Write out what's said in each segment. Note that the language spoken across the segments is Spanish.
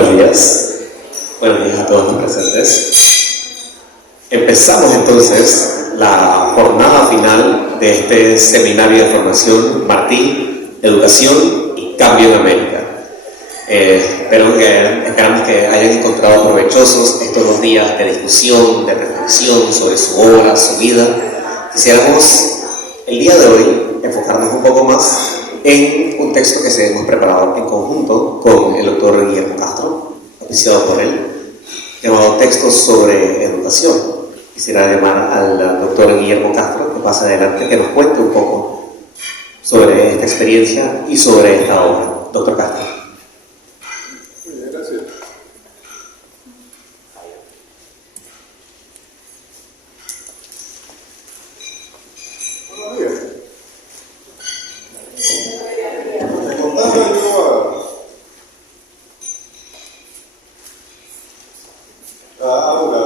Buenos días. Buenos días a todos los presentes. Empezamos entonces la jornada final de este seminario de formación Martí, Educación y Cambio en América. Esperamos que hayan encontrado provechosos estos 2 días de discusión, de reflexión sobre su obra, su vida. Quisiéramos el día de hoy enfocarnos un poco más en un texto que hemos preparado en conjunto con el doctor Guillermo Castro, auspiciado por él, llamado Textos sobre Educación. Quisiera llamar al doctor Guillermo Castro, que pase adelante, que nos cuente un poco sobre esta experiencia y sobre esta obra. Doctor Castro. Muy bien, gracias. Buenos días. Me contaba yo a Aura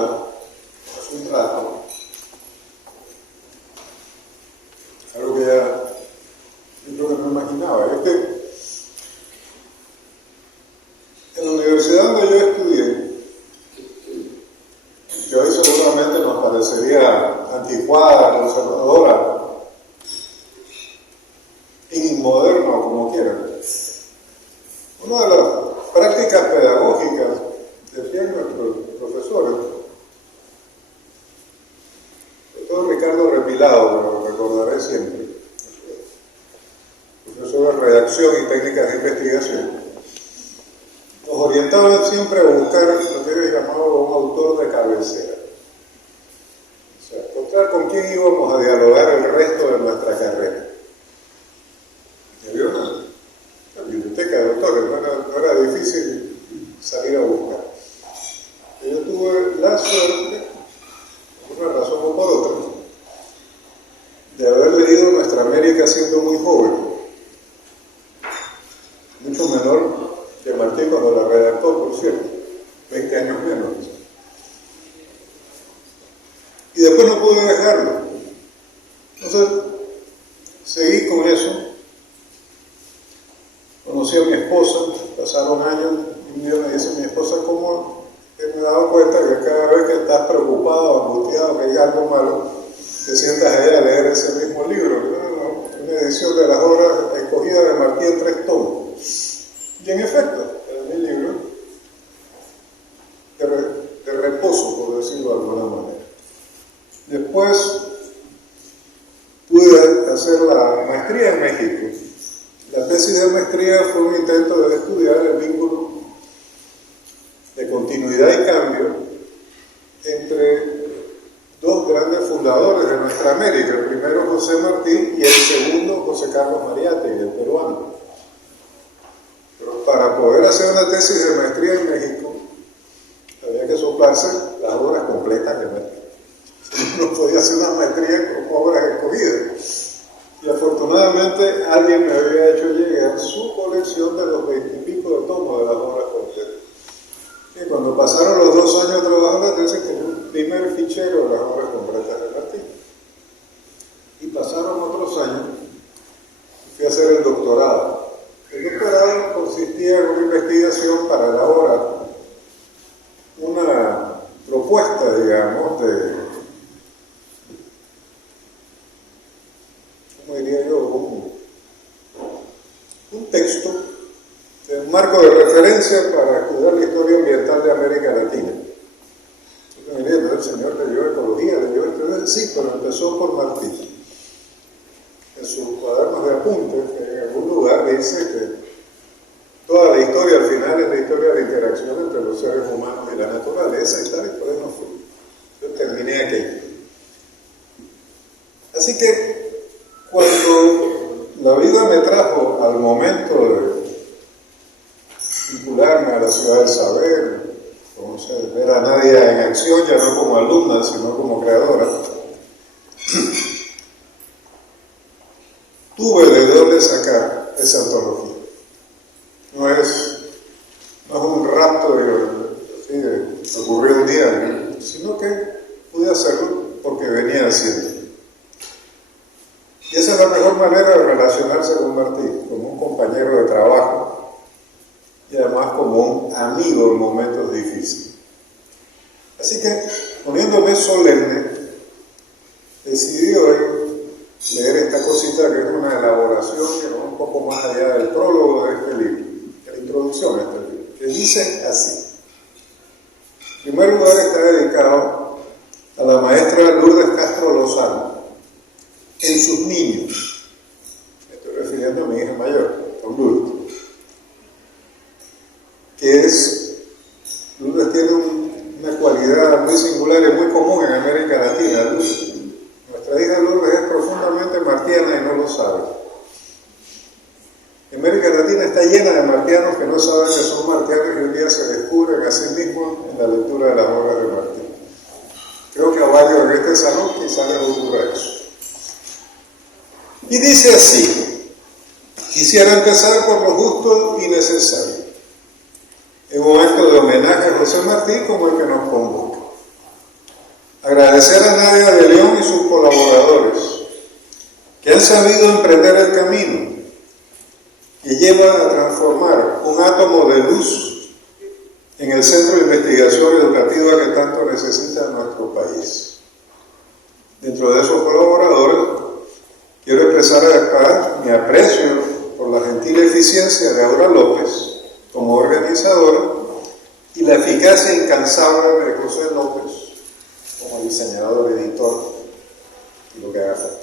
hace un rato, algo que ya yo creo que no imaginaba, es que en la universidad donde yo estudié, que hoy seguramente nos parecería anticuada, conservadora, inmoderna o como quieran, una de las prácticas pedagógicas decían nuestros profesores, sobre todo Ricardo Repilado, lo recordaré siempre, profesor de redacción y técnicas de investigación, nos orientaban siempre a buscar lo que ellos llamaban un autor de cabecera. O sea, encontrar con quién íbamos a dialogar el resto de nuestra carrera. Y había una biblioteca de autores, no era difícil salir a buscar. Yo tuve la suerte, por una razón o por otra, de haber leído Nuestra América siendo muy joven, mucho menor que Martí cuando la redactó, por cierto, 20 años menos. Y después no pude dejarlo. Entonces, seguí con eso. Conocí a mi esposa, pasaron años, y un día me dice mi esposa, ¿cómo me he dado cuenta que cada vez que estás preocupado, angustiado, que hay algo malo, te sientas allá a leer ese mismo libro? Una edición de las obras escogidas de Martí en 3 tomos. Y en efecto, en mi libro, de reposo, por decirlo de alguna manera. Después pude hacer la maestría en México. La tesis de maestría fue un intento de estudiar el vínculo de continuidad y cambio entre 2 grandes fundadores de nuestra América, el primero José Martí y el segundo José Carlos Mariátegui, el peruano. Pero para poder hacer una tesis de maestría en México, había que soplarse las obras completas de Martí. No podía hacer una maestría con obras escogidas. Y afortunadamente alguien me había hecho llegar su colección de los 20 y pico de tomos de las obras completas. Y cuando pasaron los 2 años de trabajo, la tesis como un primer fichero de las obras completas de Martí. Y pasaron otros años, fui a hacer el doctorado. El doctorado consistía en una investigación para elaborar una propuesta, digamos, de, ¿cómo diría yo? Un texto, un marco de referencia para estudiar la historia ambiental de América Latina. Yo me diría, el señor leyó ecología, leyó esto, sí, pero empezó por Martí. En sus cuadernos de apuntes, en algún lugar dice que toda la historia al final es la historia de la interacción entre los seres humanos y la naturaleza y tal, y por eso no fui. Yo terminé aquí. Así que cuando la vida me trajo al momento de vincularme a la ciudad del saber, conocer, ver a Nadia en acción, ya no como alumna, sino como creadora, tuve de dónde sacar esa antología. No es un rapto de ocurrió un día, ¿no? Sino que pude hacerlo porque venía haciendo. Y esa es la mejor manera de relacionarse con Martí, como un compañero de trabajo y además como un amigo solemne, decidí hoy leer esta cosita que es una elaboración que va un poco más allá del prólogo de este libro, de la introducción a este libro, que dice así. En primer lugar está dedicado a la maestra Lourdes Castro Lozano, en sus niños. Me estoy refiriendo a mi hija mayor, con Lourdes, que Lourdes tiene una cualidad muy singular y muy común en América Latina. Nuestra hija Lourdes es profundamente martiana y no lo sabe. América Latina está llena de martianos que no saben que son martianos y un día se descubren a sí mismos en la lectura de las obras de Martín. Creo que a varios en este salón quizás les ocurra eso. Y dice así: quisiera empezar por lo justo y necesario, en un acto de homenaje a José Martí como el que nos convoca. Agradecer a Nadia de León y sus colaboradores, que han sabido emprender el camino que lleva a transformar un átomo de luz en el centro de investigación educativa que tanto necesita nuestro país. Dentro de esos colaboradores, quiero expresar mi aprecio por la gentil eficiencia de Aura López como organizadora y la eficacia incansable de José López como diseñador, editor y lo que haga falta.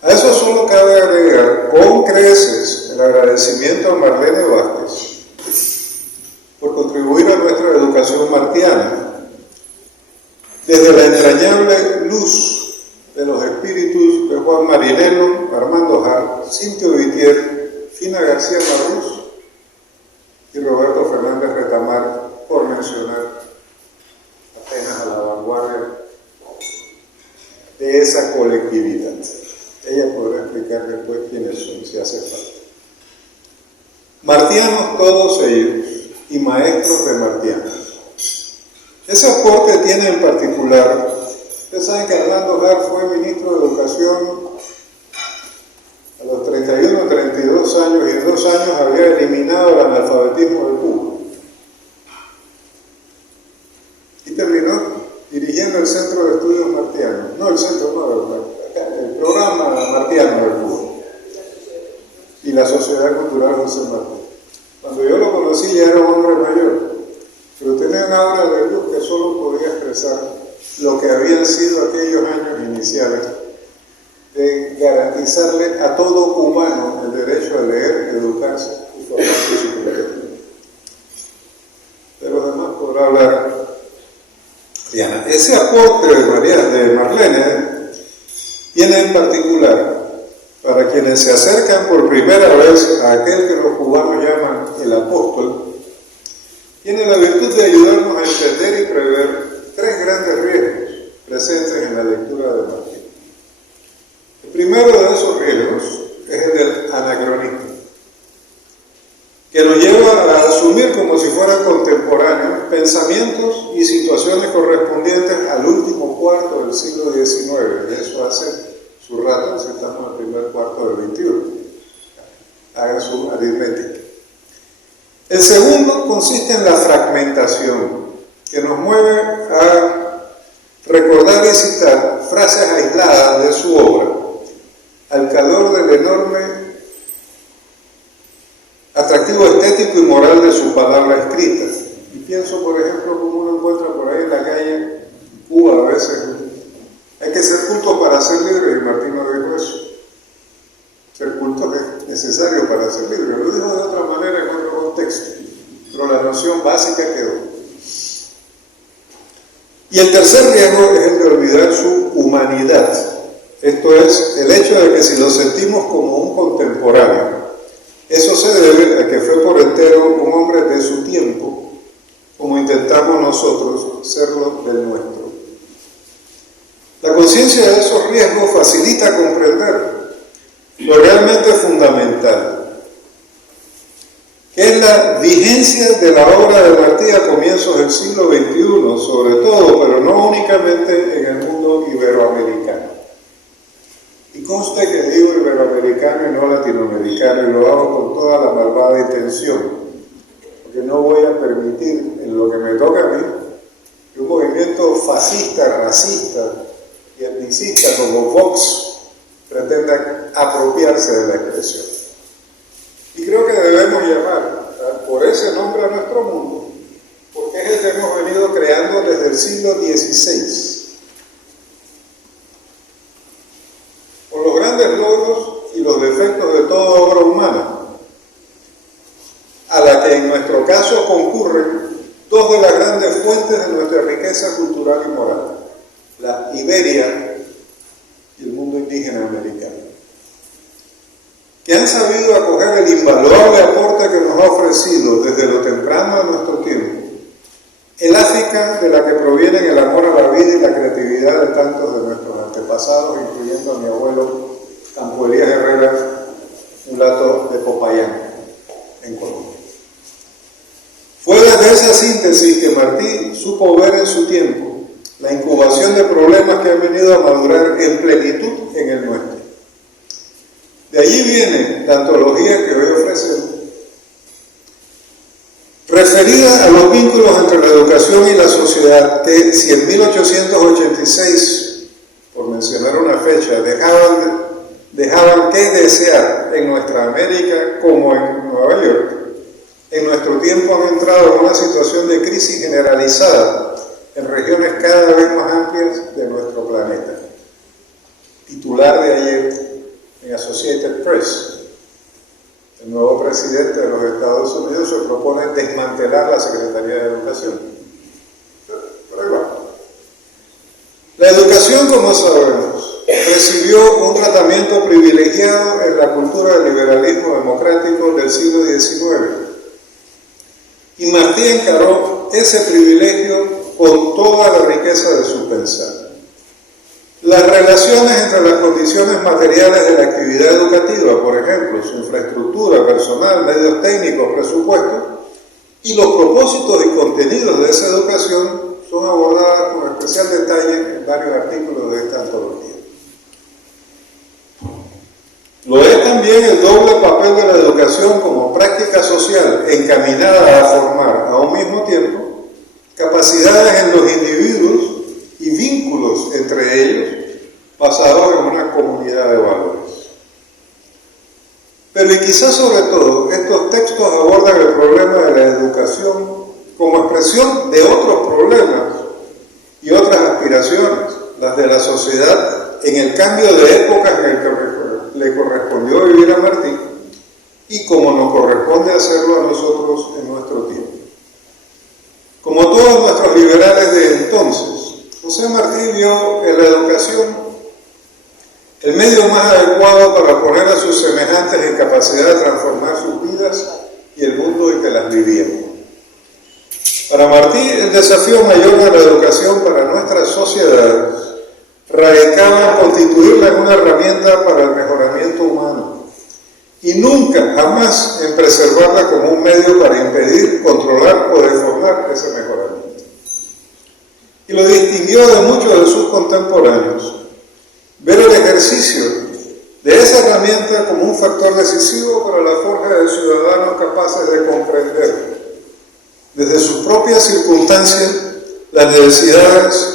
A eso solo cabe agregar con creces el agradecimiento a Marlene Vázquez por contribuir a nuestra educación martiana desde la entrañable luz de los espíritus de Juan Marinello, Armando Hart, Cintio Vitier, Fina García Marrús y Roberto Fernández Retamar, por mencionar apenas a la vanguardia de esa colectividad. Ella podrá explicar después quiénes son, si hace falta. Martianos todos ellos y maestros de martianos. Ese aporte tiene en particular, ustedes saben que Armando Hart fue ministro de Educación a los 31 o 32 años y en 2 años había eliminado el analfabetismo de Cuba. Y terminó dirigiendo el Centro de Estudios Martianos. No, el centro, no, el programa martiano de Cuba y la Sociedad Cultural José Martí. Cuando yo lo conocí ya era un hombre mayor, pero tenía una aura de luz que solo podía expresar lo que habían sido aquellos años iniciales de garantizarle a todo cubano el derecho a leer, educarse y formarse su cultura. De los demás podrá hablar Diana. Ese aporte de Marlene tiene en particular, para quienes se acercan por primera vez a aquel que los cubanos llaman el apóstol, tiene la virtud de ayudarnos a entender y prever 3 grandes riesgos presentes en la lectura de Martín. El primero de esos riesgos es el del anacronismo, que nos lleva a asumir como si fueran contemporáneos pensamientos y situaciones correspondientes al último cuarto del siglo XIX, y eso hace su rato, si estamos en el primer cuarto del XXI. Hagan su aritmética. El segundo consiste en la fragmentación, que nos mueve a recordar y citar frases aisladas de su obra, al calor del enorme atractivo estético y moral de su palabra escrita. Y pienso, por ejemplo, como uno encuentra por ahí en la calle Cuba a veces, hay que ser culto para ser libre, y Martín no dijo eso. Ser culto es necesario para ser libre. Lo dijo de otra manera en otro contexto, pero la noción básica quedó. Y el tercer riesgo es el de olvidar su humanidad. Esto es, el hecho de que si lo sentimos como un contemporáneo, eso se debe a que fue por entero un hombre de su tiempo, como intentamos nosotros serlo del nuestro. La conciencia de esos riesgos facilita comprender lo realmente fundamental, que es la vigencia de la obra de Martí a comienzos del siglo XXI, sobre todo, pero no únicamente en el mundo iberoamericano. Y conste que digo iberoamericano y no latinoamericano, y lo hago con toda la malvada intención, porque no voy a permitir, en lo que me toca a mí, que un movimiento fascista, racista y etnicista como Vox pretenda apropiarse de la expresión. Y creo que debemos llamar por ese nombre a nuestro mundo, porque es el que hemos venido creando desde el siglo XVI. Con los grandes logros y los defectos de toda obra humana, a la que en nuestro caso concurren dos de las grandes fuentes de nuestra riqueza cultural y moral, la Iberia y el mundo indígena americano, que han sabido acoger el invaluable aporte que nos ha ofrecido desde lo temprano de nuestro tiempo, el África de la que provienen el amor a la vida y la creatividad de tantos de nuestros antepasados, incluyendo a mi abuelo Campo Elías Herrera, mulato de Popayán, en Colombia. Fue desde esa síntesis que Martí supo ver en su tiempo la incubación de problemas que han venido a madurar en plenitud en el nuestro. De allí viene la antología que hoy ofrecemos, referida a los vínculos entre la educación y la sociedad, que si en 1886, por mencionar una fecha, dejaban que desear en nuestra América como en Nueva York, en nuestro tiempo han entrado en una situación de crisis generalizada en regiones cada vez más amplias de nuestro planeta. Titular de ayer en Associated Press, el nuevo presidente de los Estados Unidos se propone desmantelar la Secretaría de Educación. Pero ahí va. La educación, como sabemos, recibió un tratamiento privilegiado en la cultura del liberalismo democrático del siglo XIX. Y Martí encaró ese privilegio con toda la riqueza de su pensar. Las relaciones entre las condiciones materiales de la actividad educativa, por ejemplo, su infraestructura, personal, medios técnicos, presupuesto, y los propósitos y contenidos de esa educación son abordadas con especial detalle en varios artículos de esta antología. Lo es también el doble papel de la educación como práctica social encaminada a formar a un mismo tiempo capacidades en los individuos y vínculos entre ellos basados en una comunidad de valores. Pero y quizás sobre todo, estos textos abordan el problema de la educación como expresión de otros problemas y otras aspiraciones, las de la sociedad en el cambio de épocas en el que le correspondió vivir a Martí y como nos corresponde hacerlo a nosotros en nuestro tiempo. Como todos nuestros liberales de entonces, José Martí vio en la educación el medio más adecuado para poner a sus semejantes en capacidad de transformar sus vidas y el mundo en que las vivían. Para Martí, el desafío mayor de la educación para nuestras sociedades radicaba en constituirla en una herramienta para el mejoramiento humano y nunca, jamás en preservarla como un medio para impedir, controlar o deformar ese mejoramiento. Y lo distinguió de muchos de sus contemporáneos, ver el ejercicio de esa herramienta como un factor decisivo para la forja de ciudadanos capaces de comprender desde sus propias circunstancias las necesidades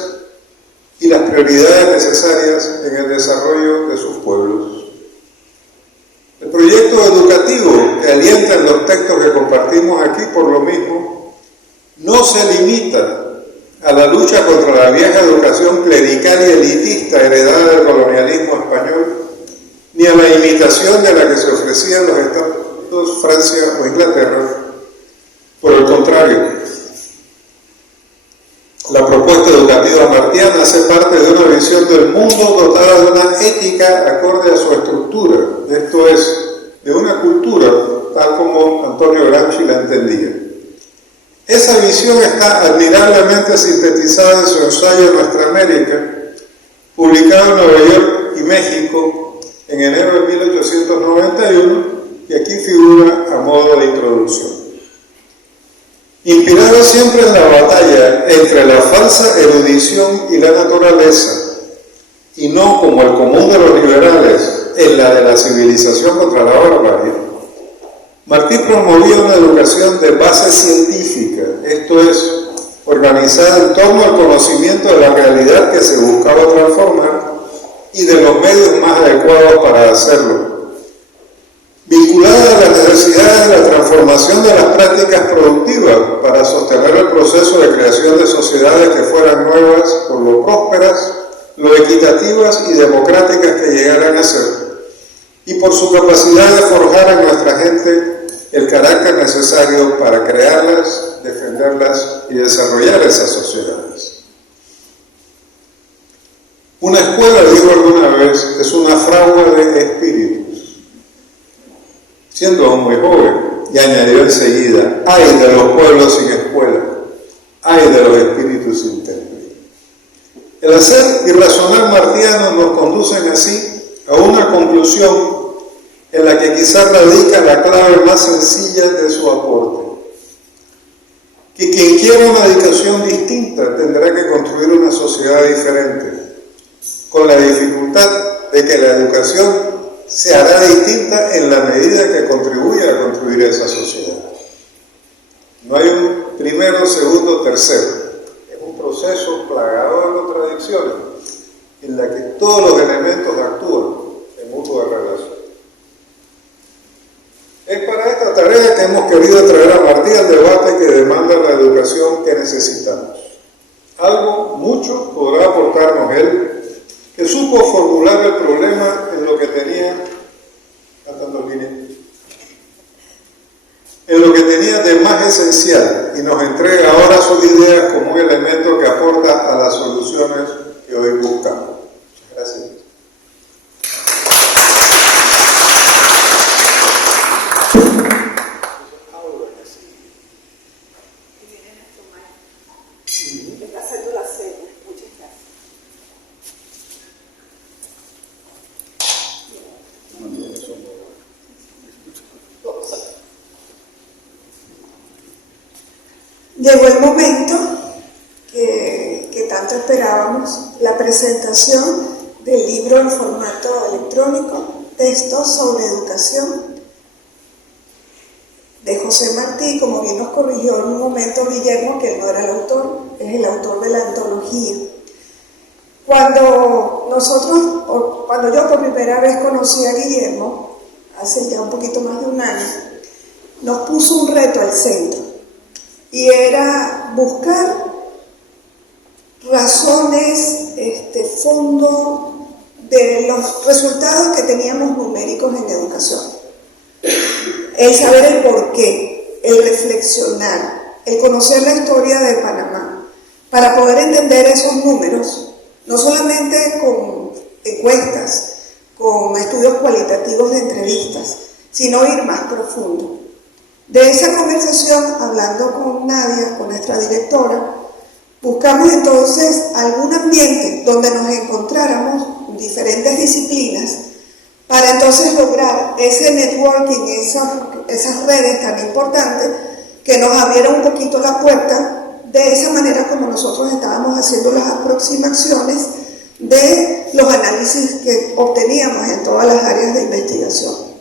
y las prioridades necesarias en el desarrollo de sus pueblos. El proyecto educativo que alienta en los textos que compartimos aquí, por lo mismo, no se limita a la lucha contra la vieja educación clerical y elitista heredada del colonialismo español, ni a la imitación de la que se ofrecía en los Estados Unidos, Francia o Inglaterra. Por el contrario, la propuesta educativa martiana hace parte de una visión del mundo dotada de una ética acorde a su estructura, esto es, de una cultura tal como Antonio Gramsci la entendía. Esa visión está admirablemente sintetizada en su ensayo Nuestra América, publicado en Nueva York y México en enero de 1891, y aquí figura a modo de introducción. Inspirado siempre en la batalla entre la falsa erudición y la naturaleza, y no como el común de los liberales, en la de la civilización contra la barbarie, Martí promovía una educación de base científica, esto es, organizada en torno al conocimiento de la realidad que se buscaba transformar y de los medios más adecuados para hacerlo, vinculada a las necesidades de la transformación de las prácticas productivas para sostener el proceso de creación de sociedades que fueran nuevas por lo prósperas, lo equitativas y democráticas que llegaran a ser, y por su capacidad de forjar en nuestra gente el carácter necesario para crearlas, defenderlas y desarrollar esas sociedades. Una escuela, dijo alguna vez, es una fragua de espíritus. Siendo aún muy joven, y añadió enseguida, ay de los pueblos sin escuela, ay de los espíritus sin templo. El hacer y razonar martiano nos conducen así a una conclusión en la que quizás radica la clave más sencilla de su aporte. Que quien quiera una educación distinta tendrá que construir una sociedad diferente, con la dificultad de que la educación se hará distinta en la medida que contribuya a construir esa sociedad. No hay un primero, segundo, tercero. Es un proceso plagado de contradicciones en la que todos los elementos actúan en mutua relación. Es para esta tarea que hemos querido traer a Martí al debate que demanda la educación que necesitamos. Algo mucho podrá aportarnos él, que supo formular el problema en lo que tenía, de más esencial, y nos entrega ahora sus ideas como un elemento que aporta a las soluciones que hoy buscamos. Muchas gracias. Llegó el momento que tanto esperábamos, la presentación del libro en formato electrónico, Textos sobre Educación, de José Martí. Como bien nos corrigió en un momento Guillermo, que él no era el autor, es el autor de la antología. Cuando yo por primera vez conocí a Guillermo, hace ya un poquito más de un año, nos puso un reto al centro. Y era buscar razones, fondo de los resultados que teníamos numéricos en educación. El saber el porqué, el reflexionar, el conocer la historia de Panamá, para poder entender esos números, no solamente con encuestas, con estudios cualitativos de entrevistas, sino ir más profundo. De esa conversación, hablando con Nadia, con nuestra directora, buscamos entonces algún ambiente donde nos encontráramos en diferentes disciplinas para entonces lograr ese networking, esas redes tan importantes que nos abrieron un poquito la puerta, de esa manera como nosotros estábamos haciendo las aproximaciones de los análisis que obteníamos en todas las áreas de investigación.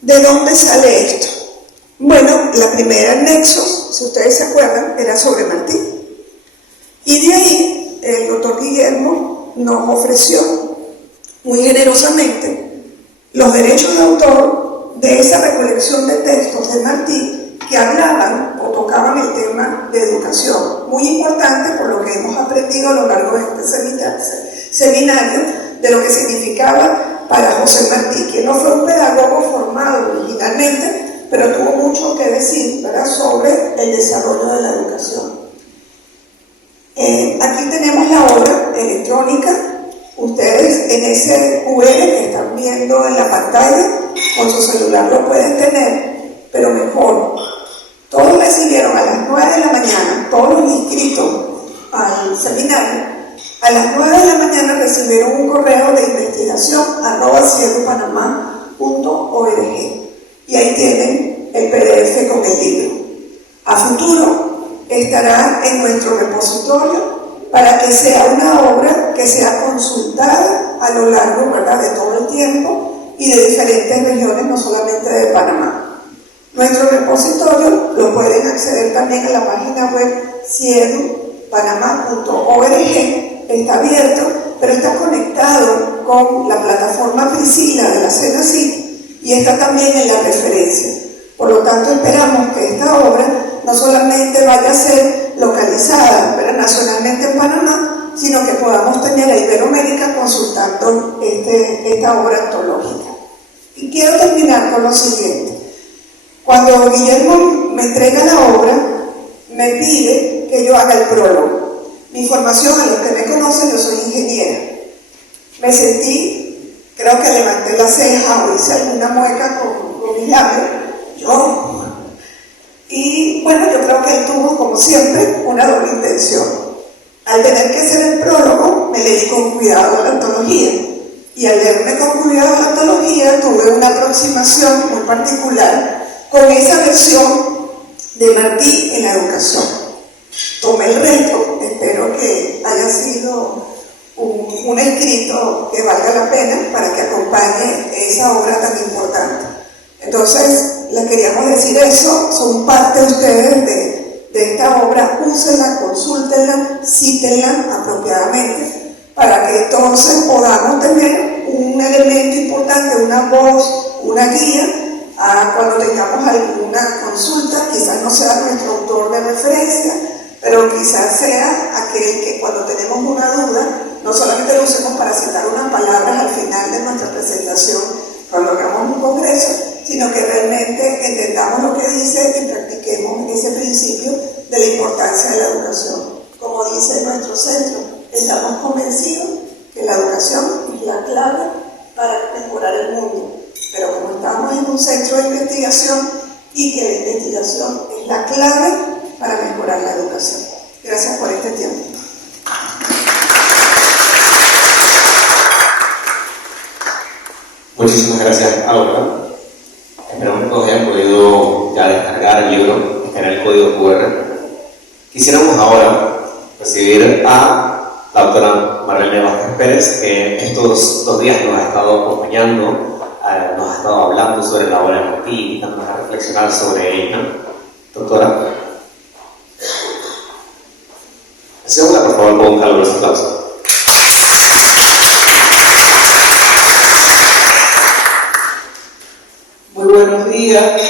¿De dónde sale esto? Bueno, la primera nexos, si ustedes se acuerdan, era sobre Martí. Y de ahí el doctor Guillermo nos ofreció muy generosamente los derechos de autor de esa recolección de textos de Martí que hablaban o tocaban el tema de educación. Muy importante por lo que hemos aprendido a lo largo de este seminario de lo que significaba para José Martí, que no fue un pedagogo formado originalmente, pero tuvo mucho que decir, ¿verdad?, sobre el desarrollo de la educación. Aquí tenemos la obra electrónica. Ustedes en ese QR que están viendo en la pantalla, con su celular lo pueden tener, pero mejor. Todos recibieron a las 9 de la mañana, todos los inscritos al seminario, a las 9 de la mañana recibieron un correo de investigación @cielopanamá.org y ahí tienen el PDF con el libro. A futuro estará en nuestro repositorio para que sea una obra que sea consultada a lo largo, ¿verdad?, de todo el tiempo y de diferentes regiones, no solamente de Panamá. Nuestro repositorio lo pueden acceder también a la página web ciedupanamá.org, está abierto, pero está conectado con la plataforma Priscila de la CENACYT y está también en la referencia. Por lo tanto, esperamos que esta obra no solamente vaya a ser localizada nacionalmente en Panamá, sino que podamos tener a Iberoamérica consultando esta obra antológica. Y quiero terminar con lo siguiente. Cuando Guillermo me entrega la obra, me pide que yo haga el prólogo. Mi formación, a los que me conocen, yo soy ingeniera. Me sentí, creo que levanté la ceja o hice alguna mueca con mis labios. Y bueno, yo creo que él tuvo, como siempre, una doble intención. Al tener que hacer el prólogo, me leí con cuidado la antología. Y al leerme con cuidado la antología, tuve una aproximación muy particular con esa versión de Martí en la educación. Tomé el reto, espero que haya sido un escrito que valga la pena para que acompañe esa obra tan importante. Entonces, les queríamos decir eso, son parte de ustedes de esta obra, úsenla, consúltenla, cítenla apropiadamente, para que entonces podamos tener un elemento importante, una voz, una guía, cuando tengamos alguna consulta. Quizás no sea nuestro autor de referencia, pero quizás sea aquel que cuando tenemos una duda, no solamente lo usemos para citar unas palabras al final de nuestra presentación, cuando hagamos un congreso, sino que realmente entendamos lo que dice y practiquemos ese principio de la importancia de la educación. Como dice nuestro centro, estamos convencidos que la educación es la clave para mejorar el mundo. Pero como estamos en un centro de investigación y que la investigación es la clave para mejorar la educación. Gracias por este tiempo. Muchísimas gracias, Aura. Esperamos que todos hayan podido ya descargar el libro, escanear el código QR. Quisiéramos ahora recibir a la doctora Marlene Vázquez Pérez, que estos 2 días nos ha estado acompañando, nos ha estado hablando sobre la obra de Martí, invitándonos a reflexionar sobre ella. Doctora, hacémosla por favor con un caluroso aplauso. Muy buenos días.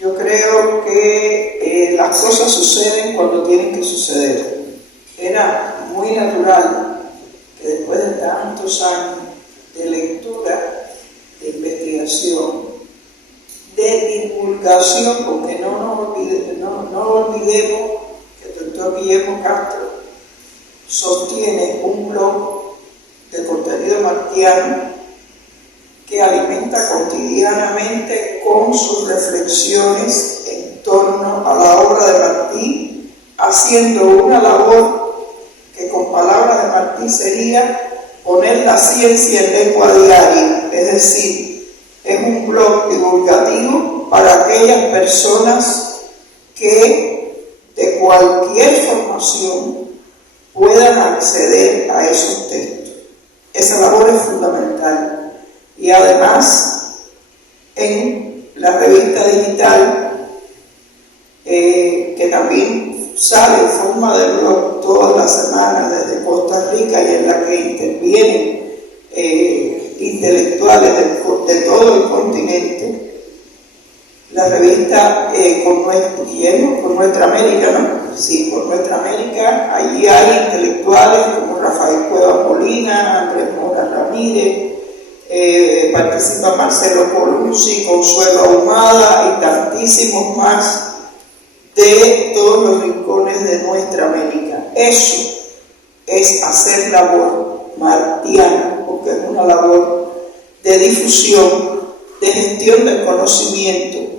Yo creo que las cosas suceden cuando tienen que suceder. Era muy natural que después de tantos años de lectura, de investigación, de divulgación, porque no olvidemos que el doctor Guillermo Castro sostiene un blog de contenido martiano que alimenta cotidianamente con sus reflexiones en torno a la obra de Martí, haciendo una labor que con palabras de Martí sería poner la ciencia en lengua diaria, es decir, es un blog divulgativo para aquellas personas que de cualquier formación puedan acceder a esos textos. Esa labor es fundamental. Y además, en la revista digital, que también sale en forma de blog todas las semanas desde Costa Rica y en la que intervienen intelectuales de todo el continente, la revista con Nuestra América, ¿no? Sí, con Nuestra América, allí hay intelectuales como Rafael Cuevas Molina, Andrés Mora Ramírez, participa Marcelo Colucci, Consuelo Ahumada y tantísimos más de todos los rincones de Nuestra América. Eso es hacer labor martiana, porque es una labor de difusión, de gestión del conocimiento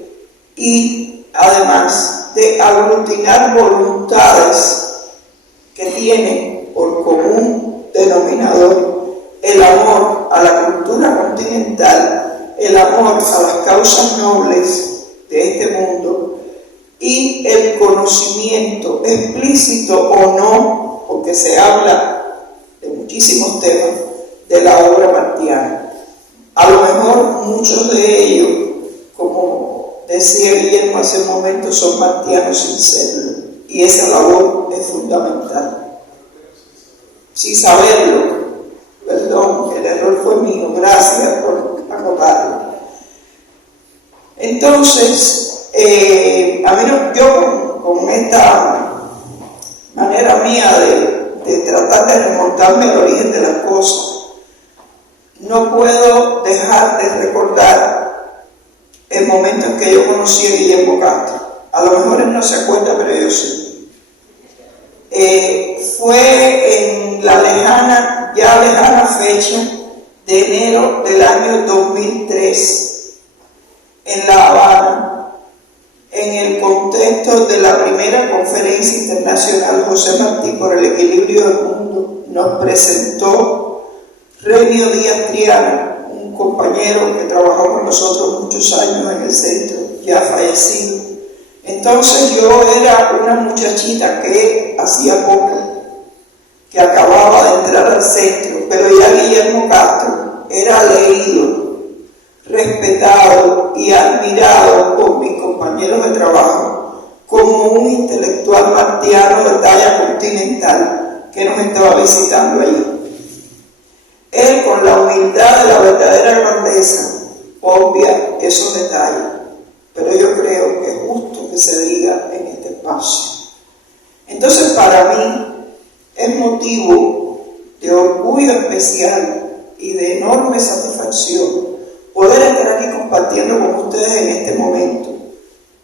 y además de aglutinar voluntades que tienen por común denominador el amor a la cultura continental, el amor a las causas nobles de este mundo y el conocimiento explícito o no, porque se habla de muchísimos temas de la obra martiana. A lo mejor muchos de ellos, como decía Guillermo hace un momento, son martianos sin serlo. Y esa labor es fundamental. Sin saberlo, perdón, el error fue mío, gracias por acotarlo. Entonces, yo con esta manera mía de tratar de remontarme al origen de las cosas, no puedo dejar de recordar el momento en que yo conocí a Guillermo Castro. A lo mejor él no se acuerda, pero yo sí. Fue en la lejana fecha de enero del año 2003, en La Habana, en el contexto de la primera conferencia internacional José Martí por el equilibrio del mundo. Nos presentó Remio Díaz Triana, un compañero que trabajó con nosotros muchos años en el centro, ya fallecido. Entonces yo era una muchachita que hacía poco, que acababa de entrar al centro, pero ya Guillermo Castro era leído, respetado y admirado por mis compañeros de trabajo como un intelectual martiano de talla continental que nos estaba visitando allí. Él, con la humildad de la verdadera grandeza, obvia esos detalles, pero yo creo que es justo que se diga en este espacio. Entonces, para mí es motivo de orgullo especial y de enorme satisfacción poder estar aquí compartiendo con ustedes en este momento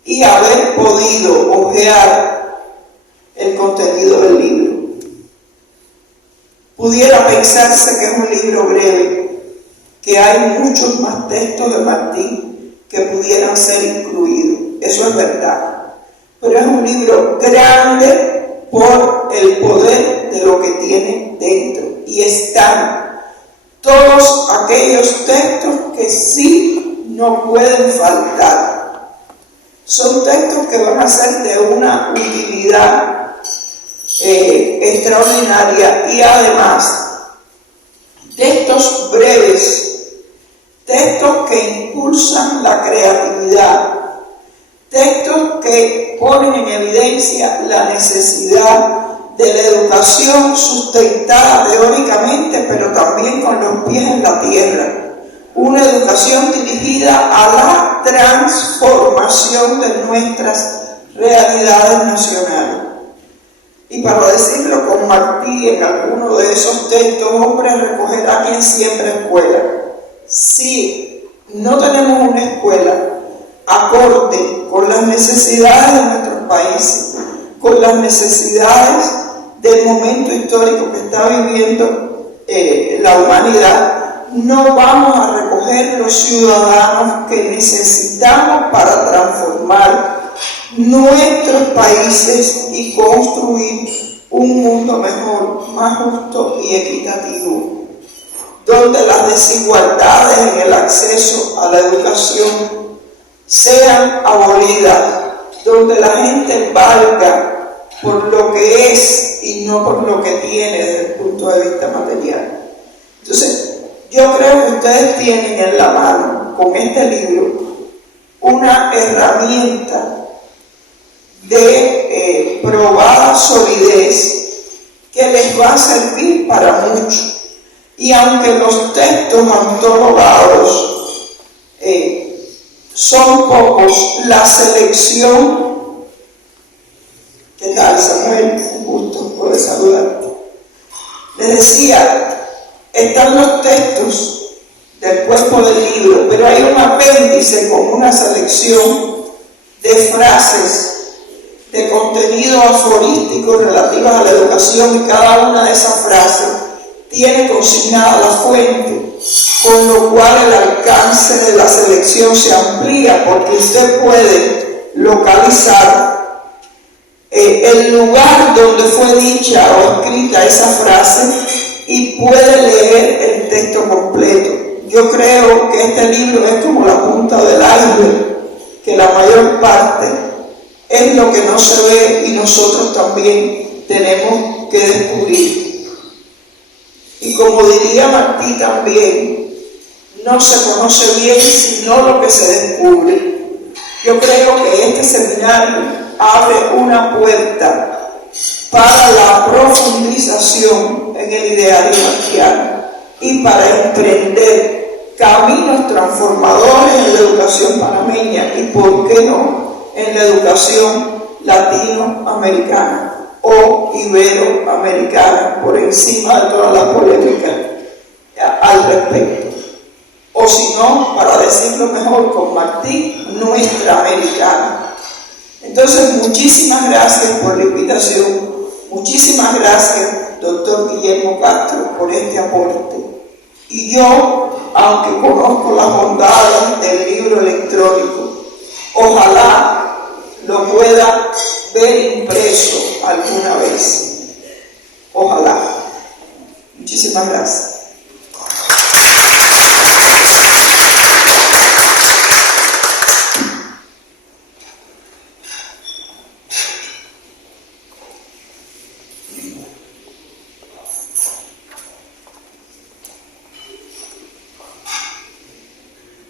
y haber podido hojear el contenido del libro. Pudiera pensarse que es un libro breve, que hay muchos más textos de Martí que pudieran ser incluidos. Eso es verdad. Pero es un libro grande por el poder de lo que tiene dentro. Y están todos aquellos textos que sí no pueden faltar. Son textos que van a ser de una utilidad extraordinaria y además textos breves, textos que impulsan la creatividad, textos que ponen en evidencia la necesidad de la educación sustentada teóricamente, pero también con los pies en la tierra, una educación dirigida a la transformación de nuestras realidades nacionales. Y para decirlo con Martí en alguno de esos textos, hombre recogerá quien siembra escuela. Si no tenemos una escuela acorde con las necesidades de nuestros países, con las necesidades del momento histórico que está viviendo la humanidad, no vamos a recoger los ciudadanos que necesitamos para transformar nuestros países y construir un mundo mejor, más justo y equitativo, donde las desigualdades en el acceso a la educación sean abolidas, donde la gente valga por lo que es y no por lo que tiene desde el punto de vista material. Entonces, yo creo que ustedes tienen en la mano, con este libro, una herramienta de probada solidez que les va a servir para mucho. Y aunque los textos antologados son pocos, la selección... ¿Qué tal, Samuel? Un gusto poder saludarte. Les decía, están los textos del cuerpo del libro, pero hay un apéndice con una selección de frases, de contenido aforístico relativas a la educación, y cada una de esas frases tiene consignada la fuente, con lo cual el alcance de la selección se amplía, porque usted puede localizar el lugar donde fue dicha o escrita esa frase y puede leer el texto completo. Yo creo que este libro es como la punta del iceberg, que la mayor parte es lo que no se ve y nosotros también tenemos que descubrir. Y como diría Martí también, no se conoce bien sino lo que se descubre. Yo creo que este seminario abre una puerta para la profundización en el ideario marquiano y para emprender caminos transformadores en la educación panameña y, ¿por qué no?, en la educación latinoamericana o iberoamericana, por encima de todas las polémicas al respecto. O si no, para decirlo mejor con Martí, nuestra americana. Entonces, muchísimas gracias por la invitación, muchísimas gracias, doctor Guillermo Castro, por este aporte. Y yo, aunque conozco las bondades del libro electrónico, ojalá lo pueda ver impreso alguna vez. Ojalá. Muchísimas gracias.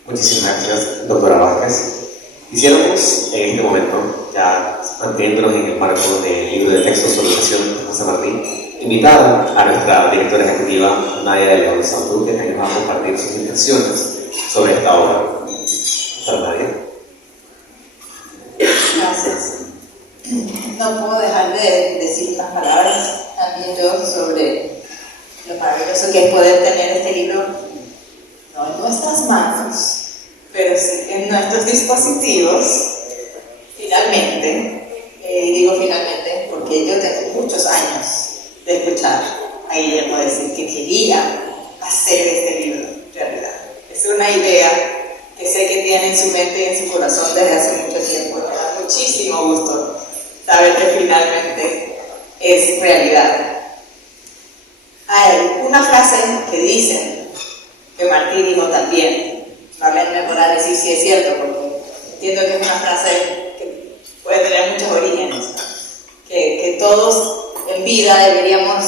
Muchísimas gracias, doctora Vázquez. Quisiéramos en este momento, ya manteniéndonos en el marco del libro de texto sobre educación de José Martí, invitar a nuestra directora ejecutiva, Nadia de León Santuque, que nos va a compartir sus impresiones sobre esta obra. Doctora Nadia. Gracias. No puedo dejar de decir unas palabras también yo sobre lo maravilloso que es poder tener este libro no en nuestras manos, pero sí en nuestros dispositivos, finalmente. Digo finalmente porque yo tengo muchos años de escuchar a Guillermo decir que quería hacer este libro realidad. Es una idea que sé que tiene en su mente y en su corazón desde hace mucho tiempo. Me da muchísimo gusto saber que finalmente es realidad. Hay una frase que dicen que Martí dijo también. Marlene me podrá decir si es cierto, porque entiendo que es una frase que puede tener muchos orígenes, que todos en vida deberíamos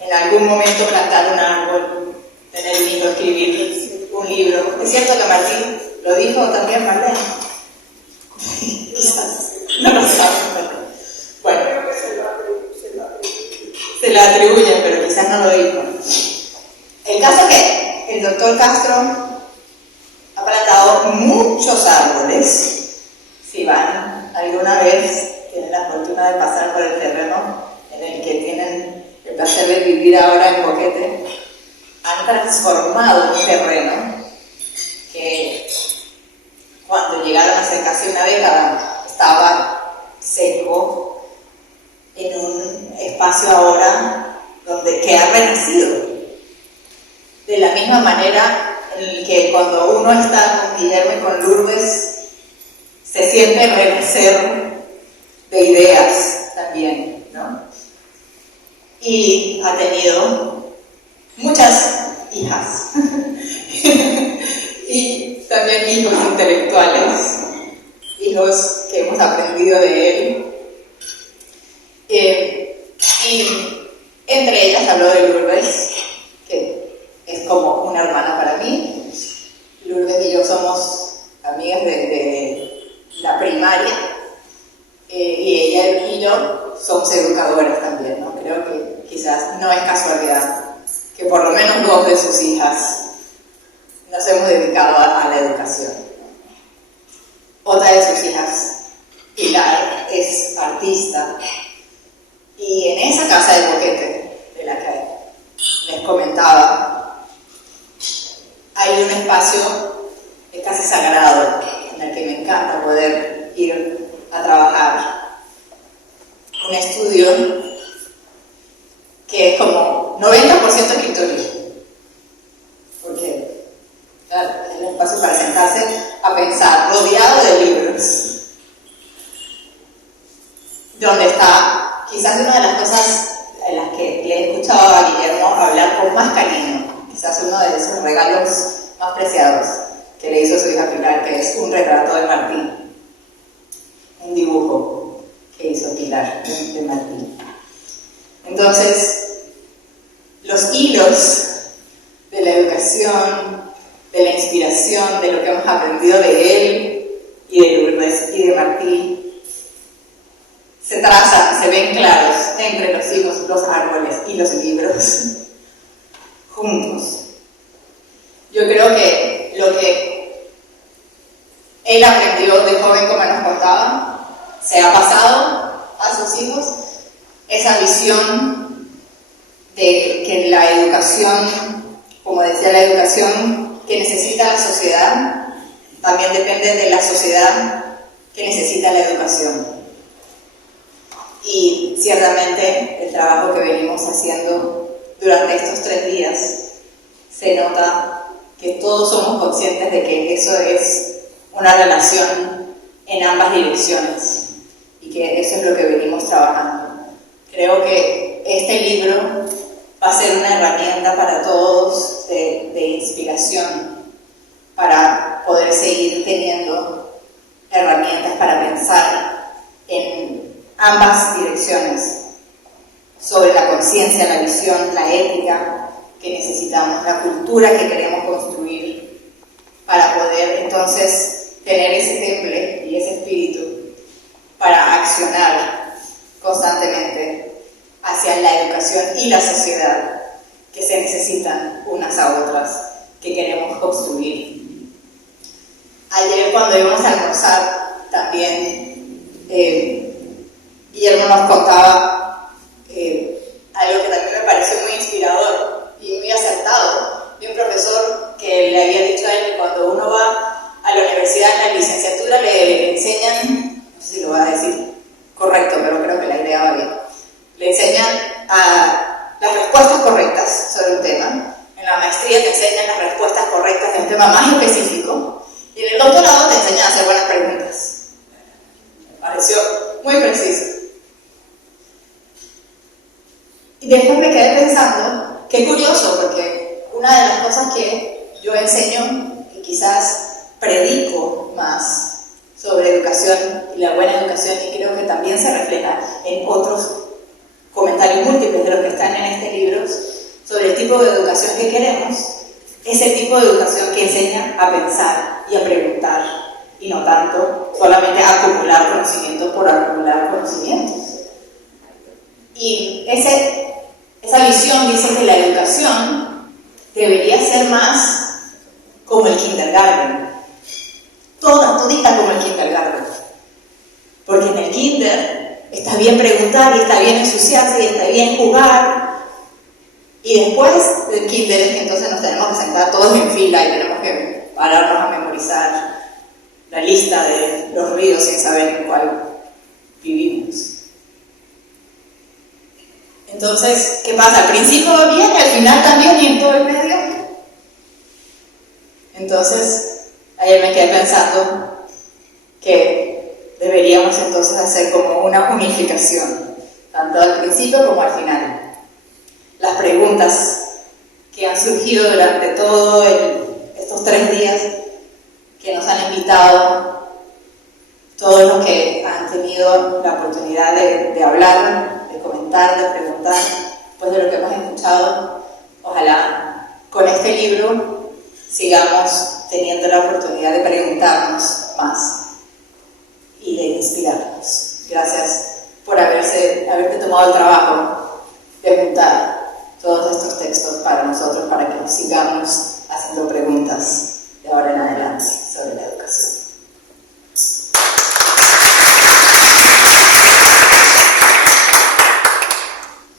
en algún momento plantar un árbol, tener un hijo, escribir un libro. ¿Es cierto que Martí lo dijo también, Marlene? Quizás, no lo saben. Bueno, se la atribuyen, pero quizás no lo dijo. El caso es que el doctor Castro ha plantado muchos árboles. Si van alguna vez, tienen la fortuna de pasar por el terreno en el que tienen el placer de vivir ahora en Boquete, han transformado un terreno que cuando llegaron hace casi una década estaba seco, en un espacio ahora que ha renacido. De la misma manera en el que cuando uno está con Guillermo y con Lourdes, se siente renacer de ideas también, ¿no? Y ha tenido muchas hijas y también hijos intelectuales, hijos que hemos aprendido de él. Y entre ellas habló de Lourdes, que es como una hermana para mí. Lourdes y yo somos amigas de la primaria, y ella y yo somos educadoras también, ¿no? Creo que quizás no es casualidad que por lo menos 2 de sus hijas nos hemos dedicado a la educación. Otra de sus hijas, Pilar, es artista, y en esa casa de Boquete, de la que les comentaba, hay un espacio casi sagrado en el que me encanta poder ir a trabajar. Un estudio que es como 90% escritorio, porque claro, es un espacio para sentarse a pensar, rodeado de libros, donde está quizás una de las cosas en las que le he escuchado a Guillermo hablar con más cariño, quizás uno de esos regalos más preciados que le hizo su hija Pilar, que es un retrato de Martí, un dibujo que hizo Pilar de Martí. Entonces, los hilos de la educación, de la inspiración, de lo que hemos aprendido de él y de Lourdes y de Martí se trazan, se ven claros entre los hijos, los árboles y los libros juntos. Yo creo que lo que él aprendió de joven, como nos contaba, se ha pasado a sus hijos, esa visión de que la educación, como decía, la educación que necesita la sociedad, también depende de la sociedad que necesita la educación. Y ciertamente el trabajo que venimos haciendo durante estos 3 días se nota que todos somos conscientes de que eso es una relación en ambas direcciones y que eso es lo que venimos trabajando. Creo que este libro va a ser una herramienta para todos de inspiración, para poder seguir teniendo herramientas para pensar en ambas direcciones, sobre la conciencia, la visión, la ética que necesitamos, la cultura que queremos construir para poder entonces tener ese temple y ese espíritu para accionar constantemente hacia la educación y la sociedad que se necesitan unas a otras, que queremos construir. Ayer cuando íbamos a almorzar también Guillermo nos contaba algo que también me pareció muy inspirador y muy acertado, de un profesor que le había dicho a él que cuando uno va a la universidad en la licenciatura le enseñan, no sé si lo va a decir correcto, pero creo que la idea va bien, le enseñan las respuestas correctas sobre un tema. En la maestría te enseñan las respuestas correctas de un tema más específico y en el doctorado te enseñan a hacer buenas preguntas. Me pareció muy preciso. Y después me quedé pensando, qué curioso, porque una de las cosas que yo enseño y quizás predico más sobre educación y la buena educación, y creo que también se refleja en otros comentarios múltiples de los que están en este libro sobre el tipo de educación que queremos, es el tipo de educación que enseña a pensar y a preguntar, y no tanto solamente a acumular conocimientos por acumular conocimientos. Y esa visión dice que la educación debería ser más como el kindergarten, todita como el kindergarten, porque en el kinder está bien preguntar y está bien ensuciarse y está bien jugar, y después del kinder es que entonces nos tenemos que sentar todos en fila y tenemos que pararnos a memorizar la lista de los ríos sin saber en cuál vivimos. Entonces, ¿qué pasa? Al principio va bien y al final también, y en todo el medio. Entonces, ayer me quedé pensando que deberíamos entonces hacer como una unificación, tanto al principio como al final. Las preguntas que han surgido durante todos estos 3 días que nos han invitado, todos los que han tenido la oportunidad de hablar, de comentar, de preguntar, pues de lo que hemos escuchado, ojalá con este libro sigamos teniendo la oportunidad de preguntarnos más y de inspirarnos. Gracias por haberte tomado el trabajo de juntar todos estos textos para nosotros, para que nos sigamos haciendo preguntas de ahora en adelante sobre la educación.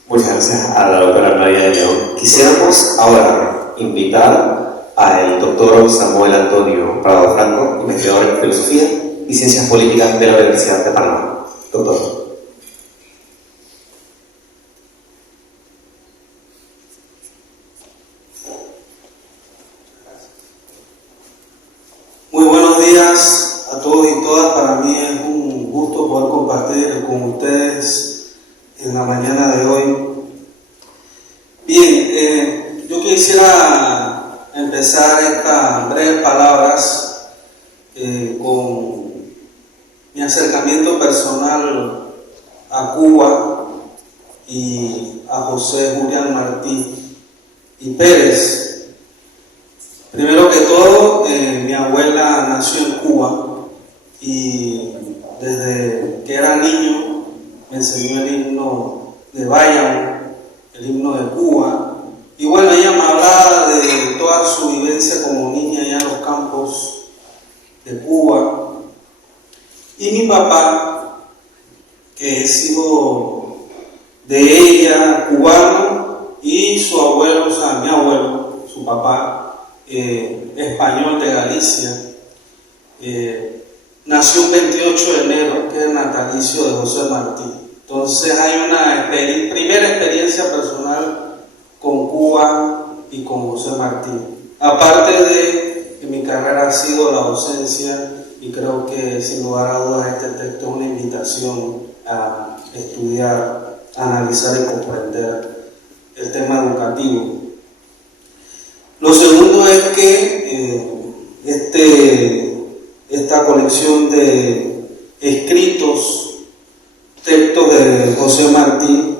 Muchas gracias a la doctora María de León. Quisiéramos ahora invitar al doctor Samuel Antonio Prado Franco, investigador en Filosofía y Ciencias Políticas de la Universidad de Panamá. Doctor. Muy buenos días a todos y todas. Para mí es un gusto poder compartir con ustedes en la mañana de hoy. Bien, yo quisiera empezar estas breves palabras con mi acercamiento personal a Cuba y a José Julián Martí y Pérez. Primero que todo, mi abuela nació en Cuba y Cuba. Y bueno, ella me hablaba de toda su vivencia como niña allá en los campos de Cuba. Y mi papá, que es hijo de ella, cubano, y su abuelo, o sea, mi abuelo, su papá, español de Galicia, nació un 28 de enero, que es el natalicio de José Martí. Entonces hay una primera experiencia personal con Cuba y con José Martí. Aparte de que mi carrera ha sido la docencia, y creo que sin lugar a dudas este texto es una invitación a estudiar, a analizar y comprender el tema educativo. Lo segundo es que esta colección de escritos, textos de José Martí,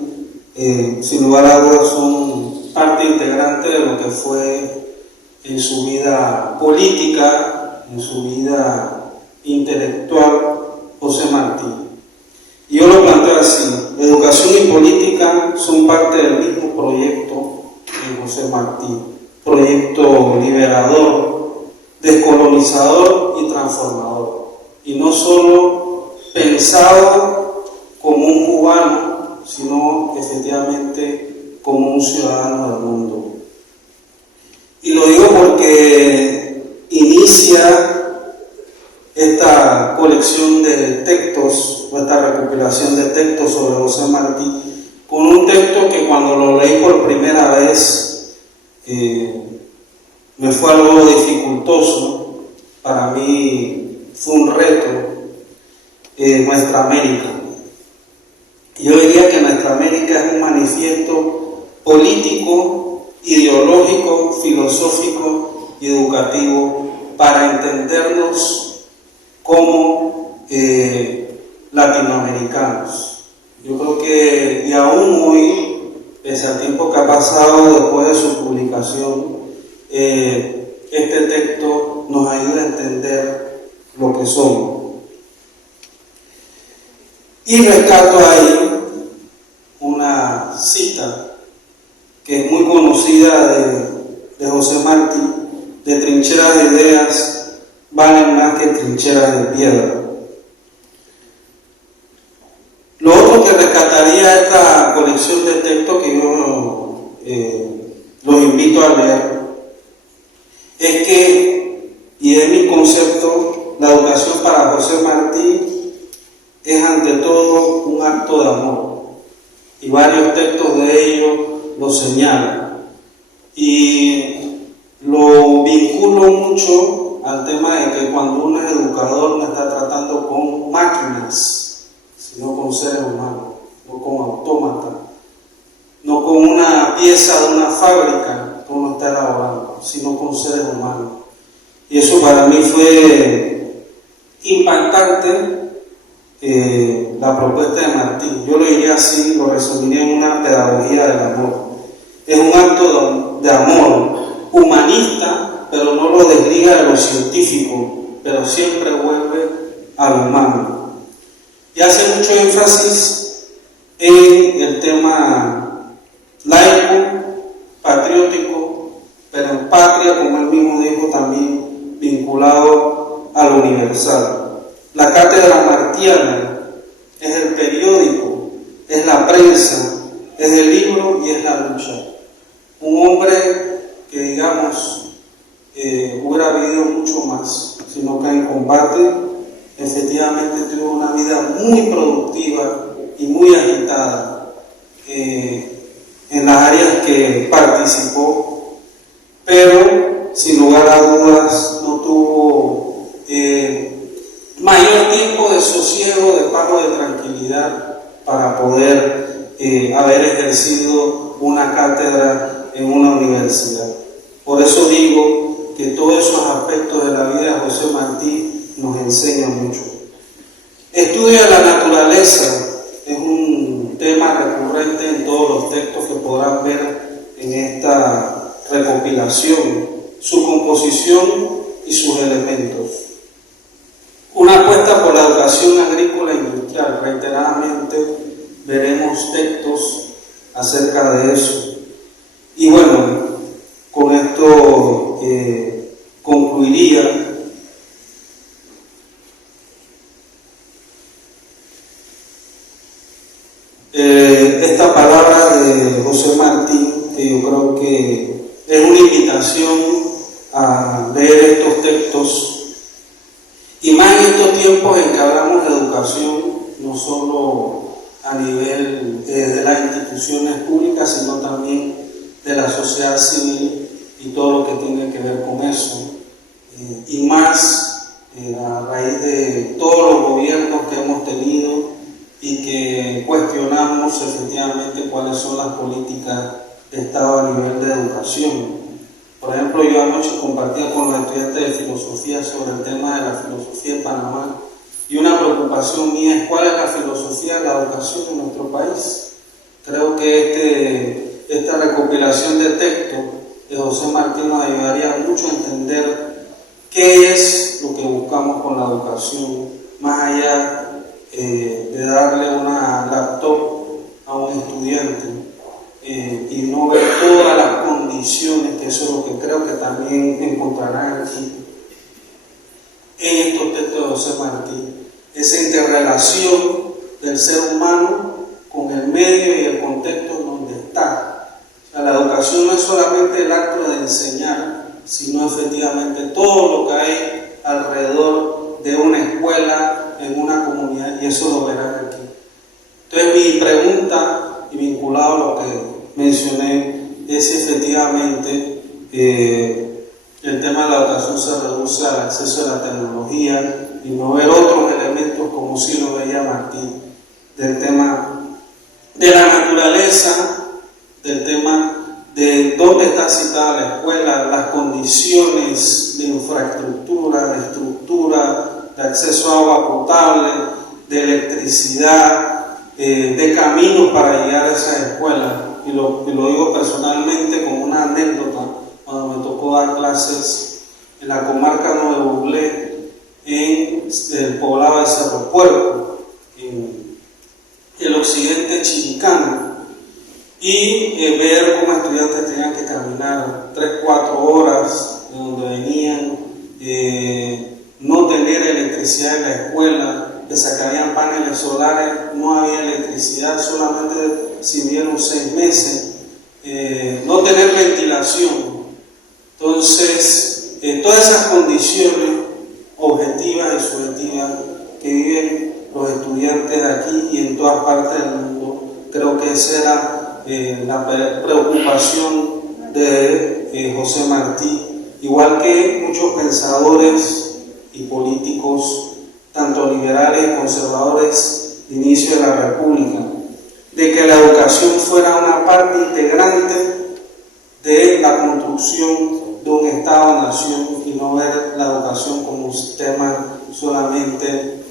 sin lugar a dudas son parte integrante de lo que fue en su vida política, en su vida intelectual, José Martí. Y yo lo planteo así: educación y política son parte del mismo proyecto de José Martí, proyecto liberador, descolonizador y transformador, y no solo pensado como un cubano, sino efectivamente como un ciudadano del mundo. Y lo digo porque inicia esta colección de textos, o esta recopilación de textos sobre José Martí, con un texto que cuando lo leí por primera vez me fue algo dificultoso. Para mí fue un reto, Nuestra América. Yo diría que Nuestra América es un manifiesto político, ideológico, filosófico y educativo para entendernos como latinoamericanos. Yo creo que, y aún hoy, pese al tiempo que ha pasado después de su publicación, este texto nos ayuda a entender lo que somos. Y rescato ahí una cita que es muy conocida de José Martí: de trincheras de ideas valen más que trincheras de piedra. Lo otro que rescataría esta colección de textos, que yo los invito a leer, es que, y es mi concepto, la educación para José Martí es ante todo un acto de amor, y varios textos de ellos lo señalan, y lo vinculo mucho al tema de que cuando uno es educador no está tratando con máquinas, sino con seres humanos, no con autómatas, no con una pieza de una fábrica que uno está elaborando, sino con seres humanos. Y eso para mí fue impactante, la propuesta de Martí. Yo lo diría así, lo resumiría en una pedagogía del amor. Es un acto de amor humanista, pero no lo desliga de lo científico, pero siempre vuelve a lo humano. Y hace mucho énfasis en el tema laico, patriótico, pero en patria, como él mismo dijo, también vinculado a lo universal. La cátedra martiana es el periódico, es la prensa, es el libro y es la lucha. Un hombre que, digamos, hubiera vivido mucho más, sino que en combate efectivamente tuvo una vida muy productiva y muy agitada en las áreas que participó, pero sin lugar a dudas no tuvo mayor tiempo de sosiego, de paz o de tranquilidad para poder haber ejercido una cátedra en una universidad. Por eso digo que todos esos aspectos de la vida de José Martí nos enseñan mucho. Estudio de la naturaleza es un tema recurrente en todos los textos que podrán ver en esta recopilación, su composición y sus elementos. Una apuesta por la educación agrícola e industrial. Reiteradamente veremos textos acerca de eso. creo que es una invitación a leer estos textos, y más en estos tiempos en que hablamos de educación, no solo a nivel de las instituciones públicas, sino también de la sociedad civil y todo lo que tiene que ver con eso, y más a raíz de todos los gobiernos que hemos tenido y que cuestionamos efectivamente cuáles son las políticas de Estado a nivel de educación. Por ejemplo, yo anoche compartía con los estudiantes de filosofía sobre el tema de la filosofía en Panamá, y una preocupación mía es cuál es la filosofía de la educación en nuestro país. Creo que esta recopilación de textos de José Martí nos ayudaría mucho a entender qué es lo que buscamos con la educación, más allá de darle una laptop a un estudiante y no ver todas las condiciones, que eso es lo que creo que también encontrarán aquí en estos textos de José Martí, esa interrelación del ser humano con el medio y el contexto en donde está. O sea, la educación no es solamente el acto de enseñar, sino efectivamente todo lo que hay alrededor de una escuela, en una comunidad, y eso lo verán aquí. Entonces mi pregunta, y vinculado a lo que mencioné, es si efectivamente el tema de la educación se reduce al acceso a la tecnología y no ver otros elementos como sí lo veía Martí, del tema de la naturaleza, del tema de dónde está citada la escuela, las condiciones de infraestructura, de estructura, de acceso a agua potable, de electricidad, de caminos para llegar a esa escuela. Y lo digo personalmente como una anécdota, cuando me tocó dar clases en la comarca Nuevo Buglé, en el poblado de Cerro Puerco, en el occidente chiricano, y ver cómo estudiantes tenían que caminar 3-4 horas de donde venían, no tener electricidad en la escuela, que sacarían paneles solares, no había electricidad, solamente sirvieron 6 meses, no tener ventilación. Entonces, todas esas condiciones objetivas y subjetivas que viven los estudiantes aquí y en todas partes del mundo, creo que esa era la preocupación de José Martí, igual que muchos pensadores y políticos, tanto liberales y conservadores de inicio de la República, de que la educación fuera una parte integrante de la construcción de un Estado-nación y no ver la educación como un sistema solamente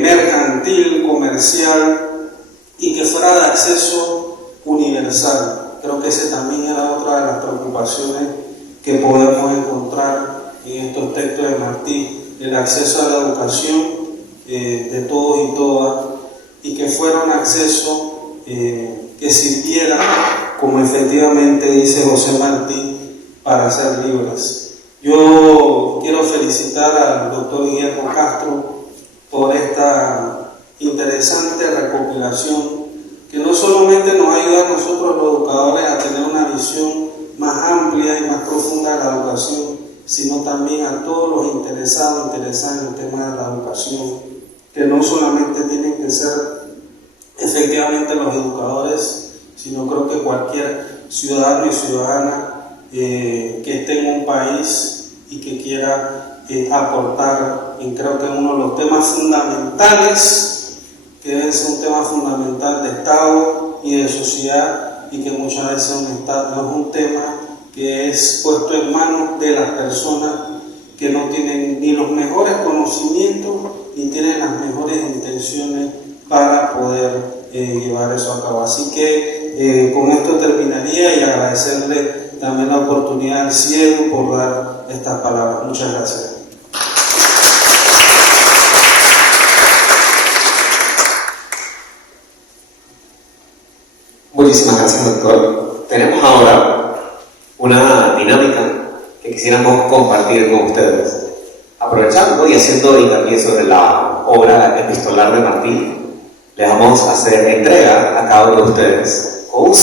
mercantil, comercial, y que fuera de acceso universal. Creo que ese también era otra de las preocupaciones que podemos encontrar en estos textos de Martí, el acceso a la educación de todos y todas, y que fuera un acceso que sirviera, como efectivamente dice José Martí, para ser libres. Yo quiero felicitar al doctor Guillermo Castro por esta interesante recopilación, que no solamente nos ayuda a nosotros los educadores a tener una visión más amplia y más profunda de la educación, sino también a todos los interesados en el tema de la educación, que no solamente tienen que ser efectivamente los educadores, sino creo que cualquier ciudadano y ciudadana que esté en un país y que quiera aportar, y creo que uno de los temas fundamentales, que debe ser un tema fundamental de Estado y de sociedad, y que muchas veces no es un tema que es puesto en manos de las personas que no tienen ni los mejores conocimientos ni tienen las mejores intenciones para poder llevar eso a cabo. Así que con esto terminaría, y agradecerle también la oportunidad al CIEDU por dar estas palabras. Muchas gracias. Muchísimas gracias, doctor. Tenemos ahora una dinámica que quisiéramos compartir con ustedes. Aprovechando y haciendo hincapié sobre la obra epistolar de Martí, les vamos a hacer entrega a cada uno de ustedes con un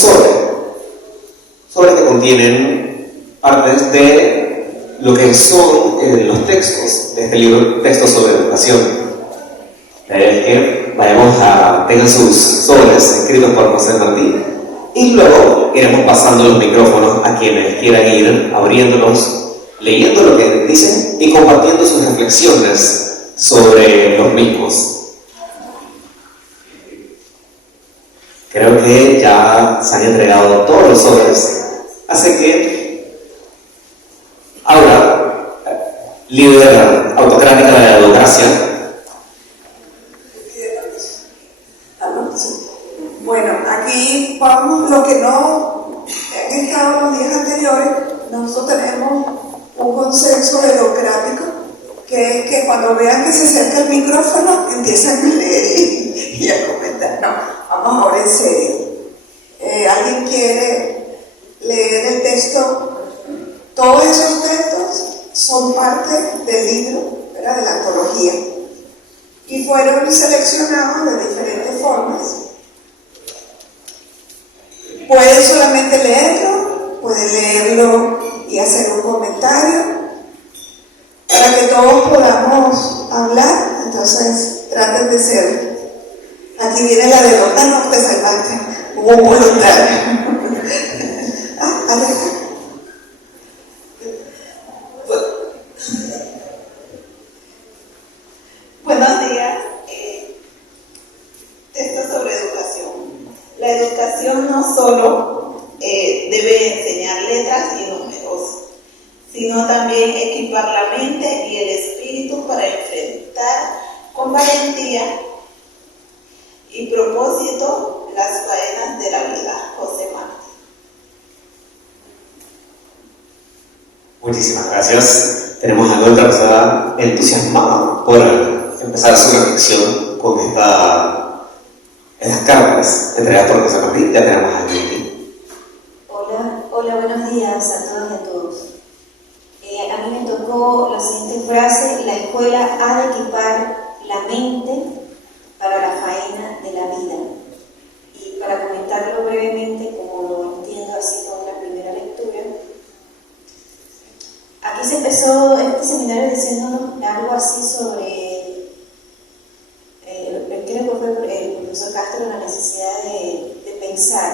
sobre que contienen partes de lo que son los textos de este libro, textos sobre educación. La idea es que tengan sus sobres escritos por José Martí y luego iremos pasando los micrófonos a quienes quieran ir abriéndolos, leyendo lo que dicen y compartiendo sus reflexiones sobre los mismos. Creo que ya se han entregado todos los sobres, así que ahora, líder autocrática de la democracia. Bueno, aquí vamos, lo que no han estado los días anteriores, nosotros tenemos un consenso democrático, que es que cuando vean que se acerca el micrófono, empiezan a leer y a comentar. No, vamos ahora en serio. ¿Alguien quiere leer el texto? Todos esos textos son parte del libro, ¿verdad?, de la antología, y fueron seleccionados de diferentes formas. Puede solamente leerlo, puede leerlo y hacer un comentario para que todos podamos hablar. Entonces traten de ser. Aquí viene la de Lota, no te salvaste, hubo un voluntario. Aleja. Buenos días. Texto sobre educación. La educación no solo debe enseñar letras y números, sino también equipar la mente y el espíritu para enfrentar con valentía y propósito las faenas de la vida. José Martí. Muchísimas gracias. Tenemos a otra persona entusiasmada por empezar su reflexión con estas cartas entregadas por José Martí. Ya tenemos a alguien. Hola, buenos días a todas y a todos. A mí me tocó la siguiente frase: la escuela ha de equipar la mente para la faena de la vida. Y para comentarlo brevemente, como lo entiendo así con la primera lectura, aquí se empezó este seminario diciéndonos algo así sobre, creo que fue el profesor Castro, la necesidad de pensar,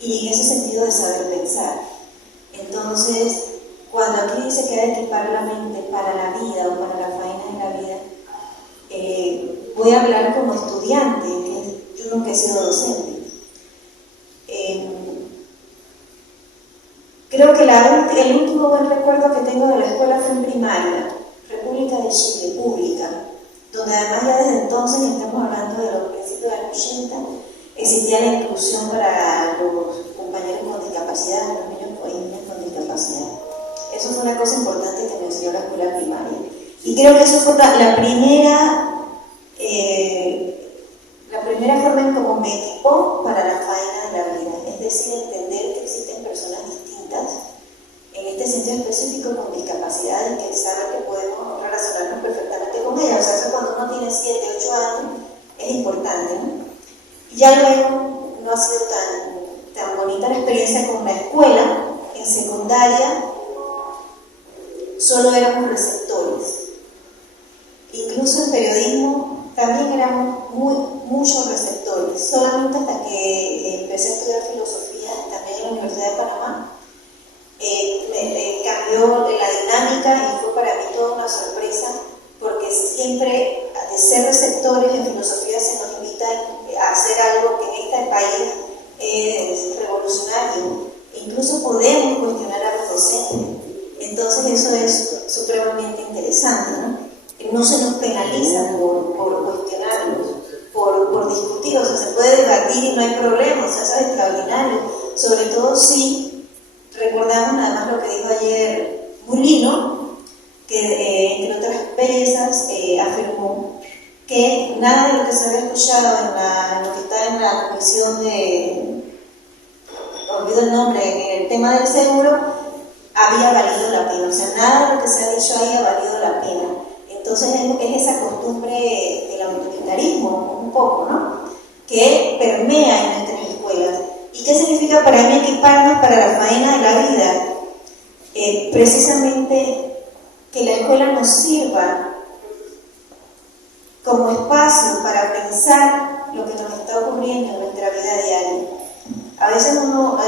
y en ese sentido de saber pensar. Entonces, cuando aquí dice que hay que equipar la mente para la vida o para la faena de la vida, voy a hablar como estudiante, que yo nunca he sido docente. Creo que el último buen recuerdo que tengo de la escuela fue en primaria, República de Chile, pública, donde además ya desde entonces, estamos hablando de los principios de los 80, existía la inclusión para los compañeros con discapacidad, los niños y niñas con discapacidad. Eso fue una cosa importante que me enseñó la escuela primaria. Y creo que eso fue la primera forma en cómo me equipó para la faena de la vida. Es decir, entender que existen personas distintas, en este sentido específico con discapacidad, y que saben que podemos relacionarnos perfectamente con ellas. O sea, eso cuando uno tiene 7, 8 años es importante, ¿no? Y ya luego no ha sido tan bonita la experiencia con la escuela. En secundaria solo éramos receptores. Incluso en periodismo también éramos muchos receptores. Solamente hasta que empecé a estudiar filosofía también en la Universidad de Panamá, me cambió la dinámica y fue para mí toda una sorpresa, porque siempre de ser receptores en filosofía se nos invita a hacer algo que en este país es revolucionario. Incluso podemos cuestionar a los docentes. Entonces eso es supremamente interesante, ¿no? No se nos penaliza por cuestionarlos, por discutir. O sea, se puede debatir y no hay problema. O sea, eso es extraordinario. Sobre todo si recordamos nada más lo que dijo ayer Mulino, que entre otras bellezas afirmó que nada de lo que se había escuchado en lo que está en la comisión olvido el nombre, en el tema del seguro, había valido la pena. O sea, nada de lo que se ha dicho ahí ha valido la pena. Entonces es esa costumbre del autoritarismo, un poco, ¿no?, que permea en nuestras escuelas. ¿Y qué significa para mí equiparnos para la faena de la vida? Precisamente que la escuela nos sirva como espacio para pensar lo que nos está ocurriendo en nuestra vida diaria. A veces uno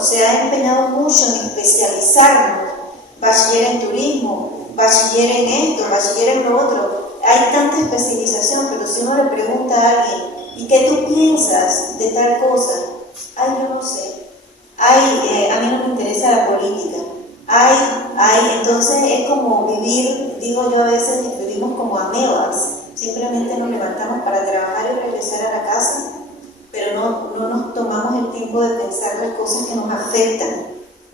se ha empeñado mucho en especializarnos, bachiller en turismo, bachiller en esto, bachiller en lo otro. Hay tanta especialización, pero si uno le pregunta a alguien, ¿y qué tú piensas de tal cosa? Ay, yo no sé. Ay, a mí no me interesa la política. Ay, entonces es como vivir, digo yo a veces, vivimos como amebas. Simplemente nos levantamos para trabajar y regresar a la casa, pero no nos tomamos el tiempo de pensar las cosas que nos afectan,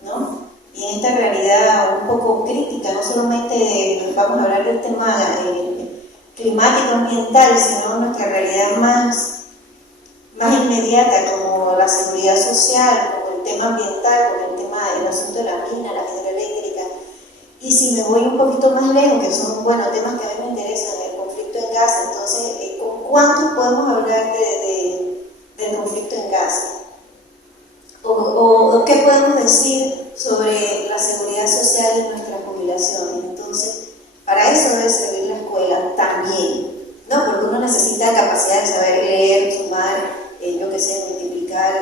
¿no? Y en esta realidad un poco crítica, no solamente vamos a hablar del tema climático, ambiental, sino nuestra realidad más inmediata, como la seguridad social, como el tema ambiental, como el tema del asunto de la mina, la hidroeléctrica. Y si me voy un poquito más lejos, que son, temas que a mí me interesan, el conflicto en Gaza, entonces, ¿con cuántos podemos hablar del conflicto en Gaza? ¿O qué podemos decir sobre la seguridad social y nuestras jubilaciones? Entonces, para eso debe servir la escuela también, ¿no? Porque uno necesita capacidad de saber leer, sumar, multiplicar,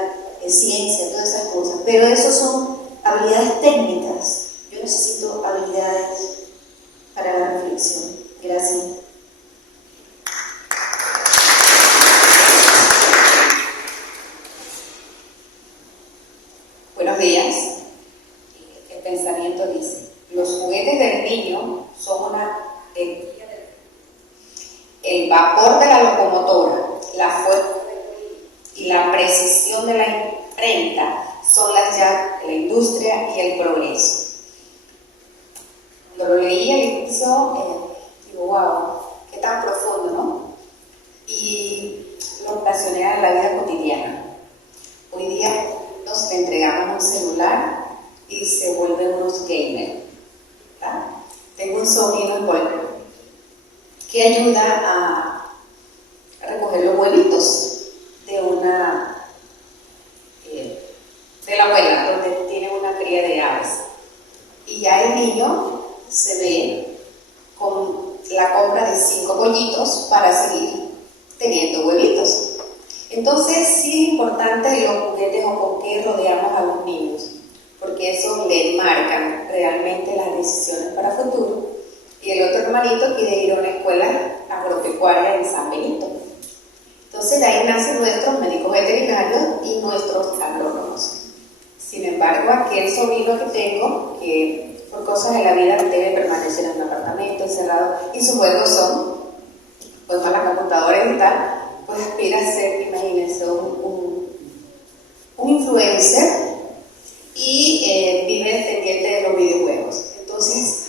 ciencia, todas esas cosas. Pero eso son habilidades técnicas. Yo necesito habilidades para la reflexión. Gracias. Buenos días. El pensamiento dice: los juguetes del niño son una energía el vapor de la locomotora, la fuerza y la precisión de la imprenta son las llaves de la industria y el progreso. Cuando lo leí al inicio, digo, wow, qué tan profundo, ¿no? Y lo relacioné a la vida cotidiana. Hoy día nos entregamos un celular y se vuelven unos gamers, ¿verdad? Tengo un sobrino en Puebla que ayuda a recoger los huevitos de la abuela, donde tiene una cría de aves. Y ya el niño se ve con la compra de 5 pollitos para seguir teniendo huevitos. Entonces sí es importante los juguetes o con qué rodeamos a los niños, porque eso le marcan realmente las decisiones para el futuro. Y el otro hermanito quiere ir a una escuela agropecuaria en San Benito. Entonces de ahí nacen nuestros médicos veterinarios y nuestros agrónomos. Sin embargo, aquel sobrino que tengo, que por cosas de la vida debe permanecer en un apartamento encerrado y sus juegos son, pues con la computadora y tal, pues aspira a ser, imagínense, un influencer y vive pendiente de los videojuegos. Entonces,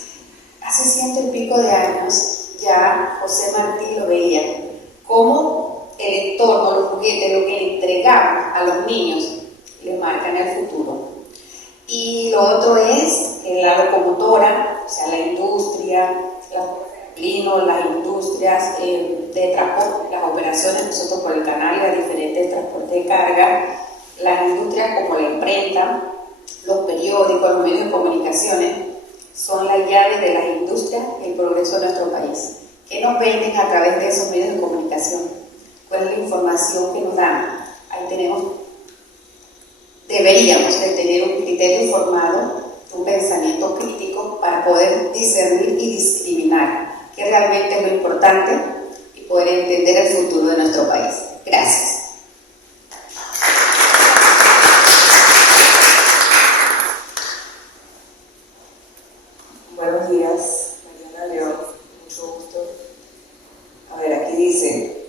hace 100 y pico de años ya José Martí lo veía, como el entorno, los juguetes, lo que le entregamos a los niños, le marcan el futuro. Y lo otro es la locomotora, o sea, la industria, las industrias de transporte, las operaciones, nosotros por el canal y las diferentes transportes de carga, las industrias como la imprenta, los periódicos, los medios de comunicaciones, son las llaves de las industrias y el progreso de nuestro país. ¿Qué nos venden a través de esos medios de comunicación? ¿Cuál es la información que nos dan? Ahí deberíamos de tener un criterio informado, un pensamiento crítico para poder discernir y discriminar, que realmente es lo importante, y poder entender el futuro de nuestro país. Gracias. Buenos días, Mariana León, mucho gusto. A ver, aquí dice: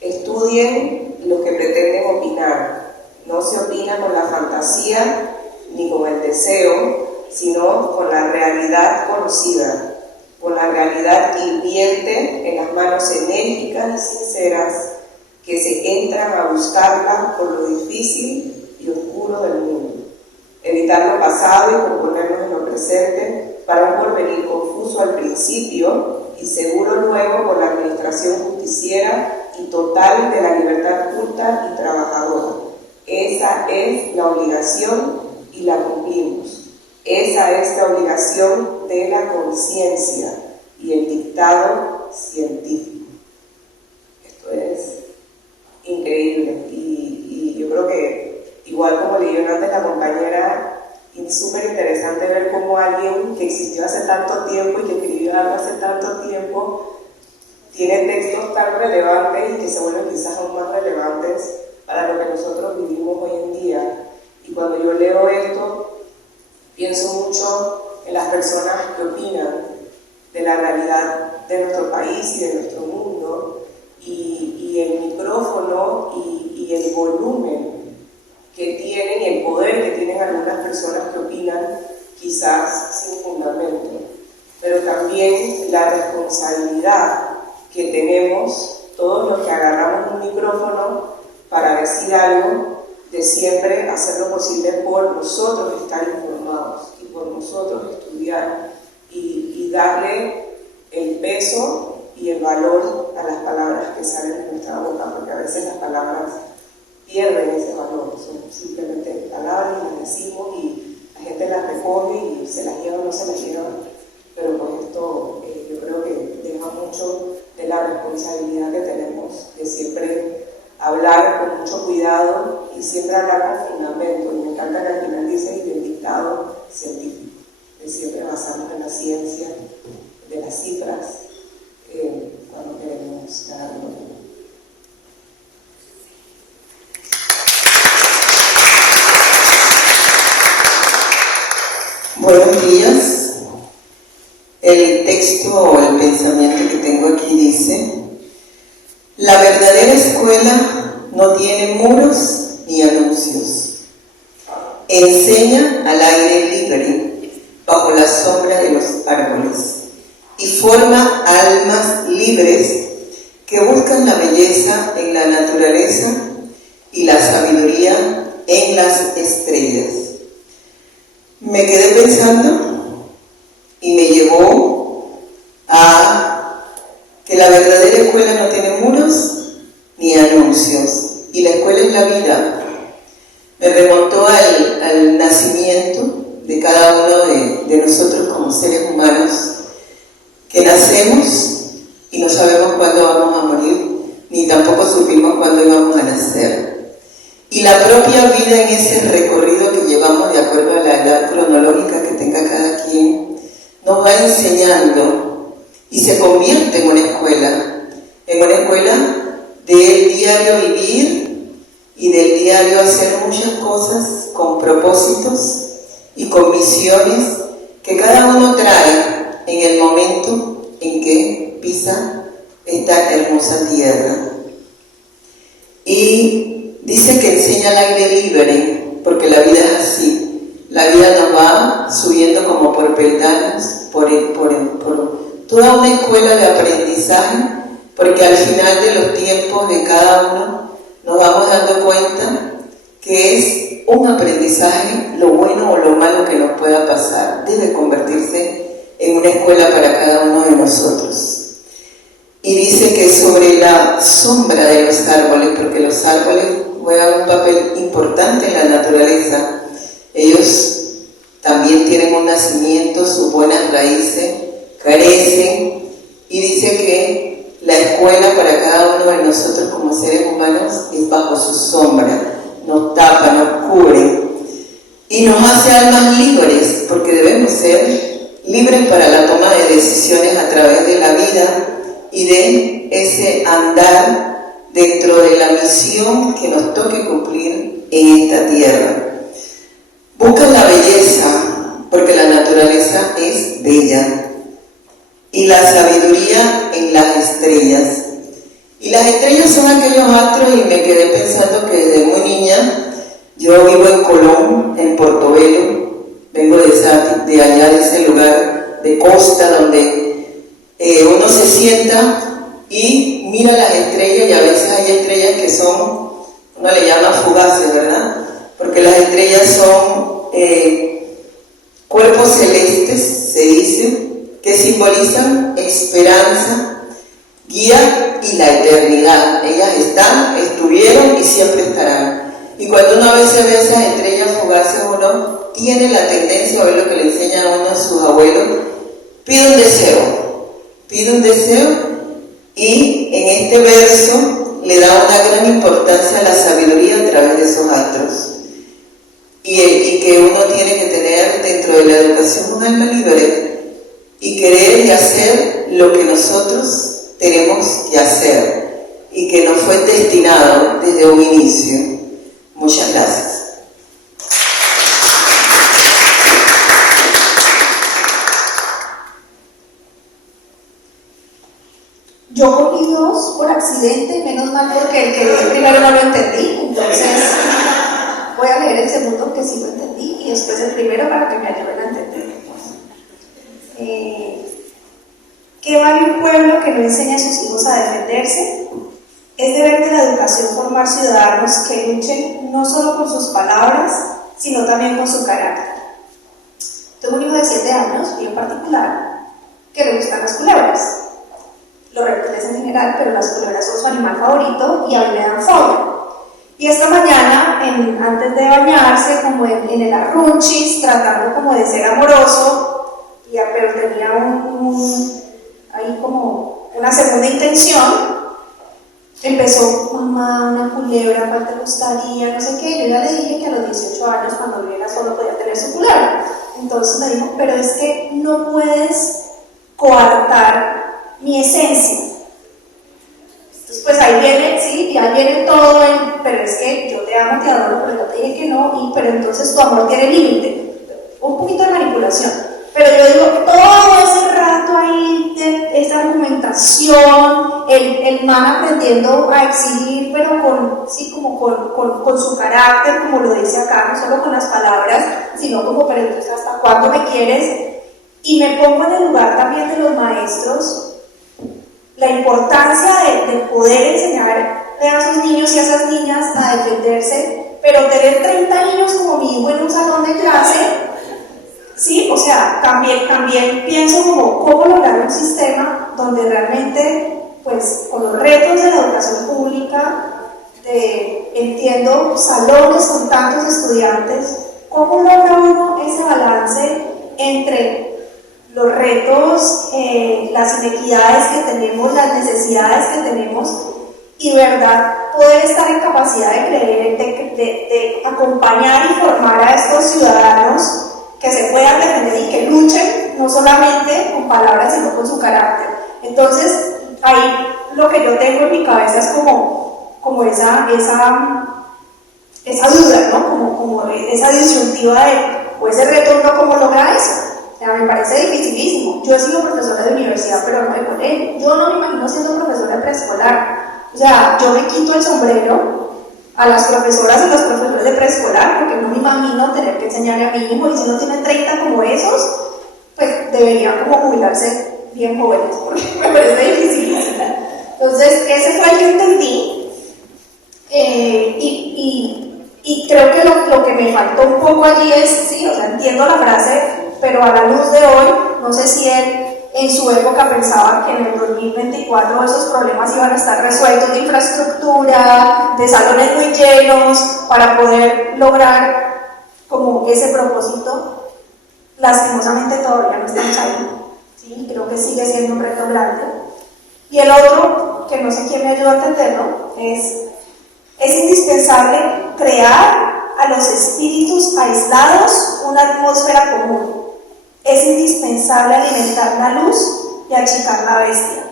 estudien los que pretenden opinar. No se opina con la fantasía ni con el deseo, sino con la realidad conocida, con la realidad hirviente en las manos enérgicas y sinceras que se entran a buscarla por lo difícil y oscuro del mundo. Evitar lo pasado y componernos en lo presente para un porvenir confuso al principio y seguro luego por la administración justiciera y total de la libertad culta y trabajadora. Esa es la obligación y la cumplimos. Esa es la obligación de la conciencia y el dictado científico. Esto es increíble y yo creo que, igual como leyó antes la compañera, es súper interesante ver cómo alguien que existió hace tanto tiempo y que escribió algo hace tanto tiempo tiene textos tan relevantes y que se vuelven quizás aún más relevantes para lo que nosotros vivimos hoy en día. Y cuando yo leo esto, pienso mucho en las personas que opinan de la realidad de nuestro país y de nuestro mundo, y el micrófono y el volumen que tienen y el poder que tienen algunas personas que opinan quizás sin fundamento, pero también la responsabilidad que tenemos todos los que agarramos un micrófono para decir algo, de siempre hacer lo posible por nosotros estar informados y por nosotros estudiar y darle el peso y el valor a las palabras que salen de nuestra boca, porque a veces las palabras pierden ese valor, son simplemente palabras y las decimos y la gente las recoge y se las lleva o no se las lleva, pero pues esto yo creo que deja mucho de la responsabilidad que tenemos de siempre hablar con mucho cuidado y siempre hablar con fundamento. Y me encanta que al final dice y del dictado científico, de siempre basarnos en la ciencia, de las cifras, cuando queremos ganar un mundo. Buenos días. El texto o el pensamiento que tengo aquí dice: la verdadera escuela no tiene muros ni anuncios. Enseña al aire libre, bajo la sombra de los árboles, y forma almas libres que buscan la belleza en la naturaleza y la sabiduría en las estrellas. Me quedé pensando y me llevó a que la verdadera escuela no tiene muros ni anuncios, y la escuela es la vida. Me remontó al nacimiento de cada uno de nosotros como seres humanos, que nacemos y no sabemos cuándo vamos a morir, ni tampoco supimos cuándo íbamos a nacer. Y la propia vida en ese recorrido que llevamos de acuerdo a la edad cronológica que tenga cada quien, nos va enseñando y se convierte en una escuela del diario vivir y del diario hacer muchas cosas con propósitos y con visiones que cada uno trae en el momento en que pisa esta hermosa tierra. Y dice que enseña al aire libre, porque la vida es así. La vida nos va subiendo como por peldaños, por toda una escuela de aprendizaje, porque al final de los tiempos de cada uno nos vamos dando cuenta que es un aprendizaje, lo bueno o lo malo que nos pueda pasar. Debe convertirse en una escuela para cada uno de nosotros. Y dice que sobre la sombra de los árboles, porque los árboles juegan un papel importante en la naturaleza, ellos también tienen un nacimiento, sus buenas raíces, crecen, y dice que la escuela para cada uno de nosotros como seres humanos es bajo su sombra, nos tapa, nos cubre y nos hace almas libres, porque debemos ser libres para la toma de decisiones a través de la vida y de ese andar dentro de la misión que nos toque cumplir en esta tierra. Buscan la belleza, porque la naturaleza es bella, y la sabiduría en las estrellas. Y las estrellas son aquellos astros, y me quedé pensando que desde muy niña, yo vivo en Colón, en Portobelo, vengo de allá, de ese lugar de costa donde uno se sienta y mira las estrellas, y a veces hay estrellas que son, uno le llama fugaces, ¿verdad? Porque las estrellas son cuerpos celestes, se dice, que simbolizan esperanza, guía y la eternidad. Ellas están, estuvieron y siempre estarán. Y cuando uno a veces ve esas estrellas fugaces, uno tiene la tendencia a ver lo que le enseñan a uno a sus abuelos. Pide un deseo, y en este verso le da una gran importancia a la sabiduría a través de esos astros. Y que uno tiene que tener dentro de la educación un alma libre y querer y hacer lo que nosotros tenemos que hacer y que nos fue destinado desde un inicio. Muchas gracias. Yo cogí dos por accidente, menos mal porque el que leí primero no lo entendí, entonces voy a leer el segundo que sí lo entendí y después el primero para que me ayuden a entender. ¿Qué vale un pueblo que no enseña a sus hijos a defenderse? Es deber de la educación formar ciudadanos que luchen no solo con sus palabras, sino también con su carácter. Tengo un hijo de 7 años, y en particular, que le gustan las culebras. Los reptiles en general, pero las culebras son su animal favorito y a mí me dan fobia. Y esta mañana, antes de bañarse, como en el arrunchis, tratando como de ser amoroso, pero tenía ahí como una segunda intención, empezó: mamá, una culebra, ¿cuál te gustaría? No sé qué. Yo ya le dije que a los 18 años, cuando viviera solo, podía tener su culebra. Entonces me dijo: pero es que no puedes coartar mi esencia. Entonces, pues ahí viene, sí, y ahí viene todo pero es que yo te amo, te adoro, pero yo te dije que no, pero entonces tu amor tiene límite. Un poquito de manipulación. Pero yo digo, todo ese rato ahí, esa argumentación, el man aprendiendo a exigir, pero con su carácter, como lo dice acá, no solo con las palabras, sino como: pero entonces, ¿hasta cuándo me quieres? Y me pongo en el lugar también de los maestros, la importancia de poder enseñar a esos niños y a esas niñas a defenderse, pero tener 30 niños como mi hijo en un salón de clase, sí, o sea, también pienso cómo lograr un sistema donde realmente, pues, con los retos de la educación pública, entiendo salones con tantos estudiantes, cómo logra uno ese balance entre los retos, las inequidades que tenemos, las necesidades que tenemos, y verdad poder estar en capacidad de creer, de acompañar y formar a estos ciudadanos que se puedan defender y que luchen no solamente con palabras sino con su carácter. Entonces ahí lo que yo tengo en mi cabeza es como esa duda, ¿no? Como esa disyuntiva o ese reto, ¿no? ¿Cómo logra eso? O sea, me parece dificilísimo. Yo he sido profesora de universidad, pero no de colegio. Yo no me imagino siendo profesora de preescolar. O sea, yo me quito el sombrero a las profesoras y los profesores de preescolar, porque no me imagino tener que enseñarle a mi hijo, y si no tiene 30 como esos, pues deberían como jubilarse bien jóvenes, porque me parece dificilísimo. Entonces, ese fue el que entendí, y creo que lo que me faltó un poco allí es, sí, o sea, entiendo la frase, pero a la luz de hoy, no sé si él en su época pensaba que en el 2024 esos problemas iban a estar resueltos de infraestructura, de salones muy llenos, para poder lograr como ese propósito. Lastimosamente todavía no estamos ahí, ¿sí? Creo que sigue siendo un reto grande. Y el otro, que no sé quién me ayuda a entenderlo, es indispensable crear a los espíritus aislados una atmósfera común. Es indispensable alimentar la luz y achicar la bestia.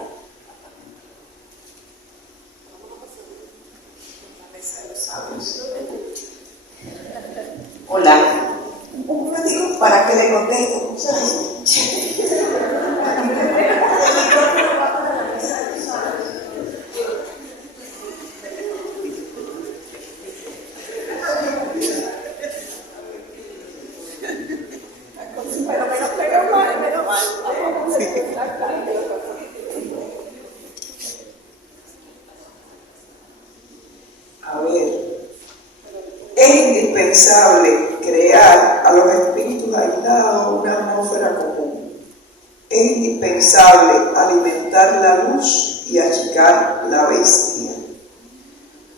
Hola. Un momentico para que le contesto. A ver, es indispensable crear a los espíritus aislados una atmósfera común. Es indispensable alimentar la luz y achicar la bestia.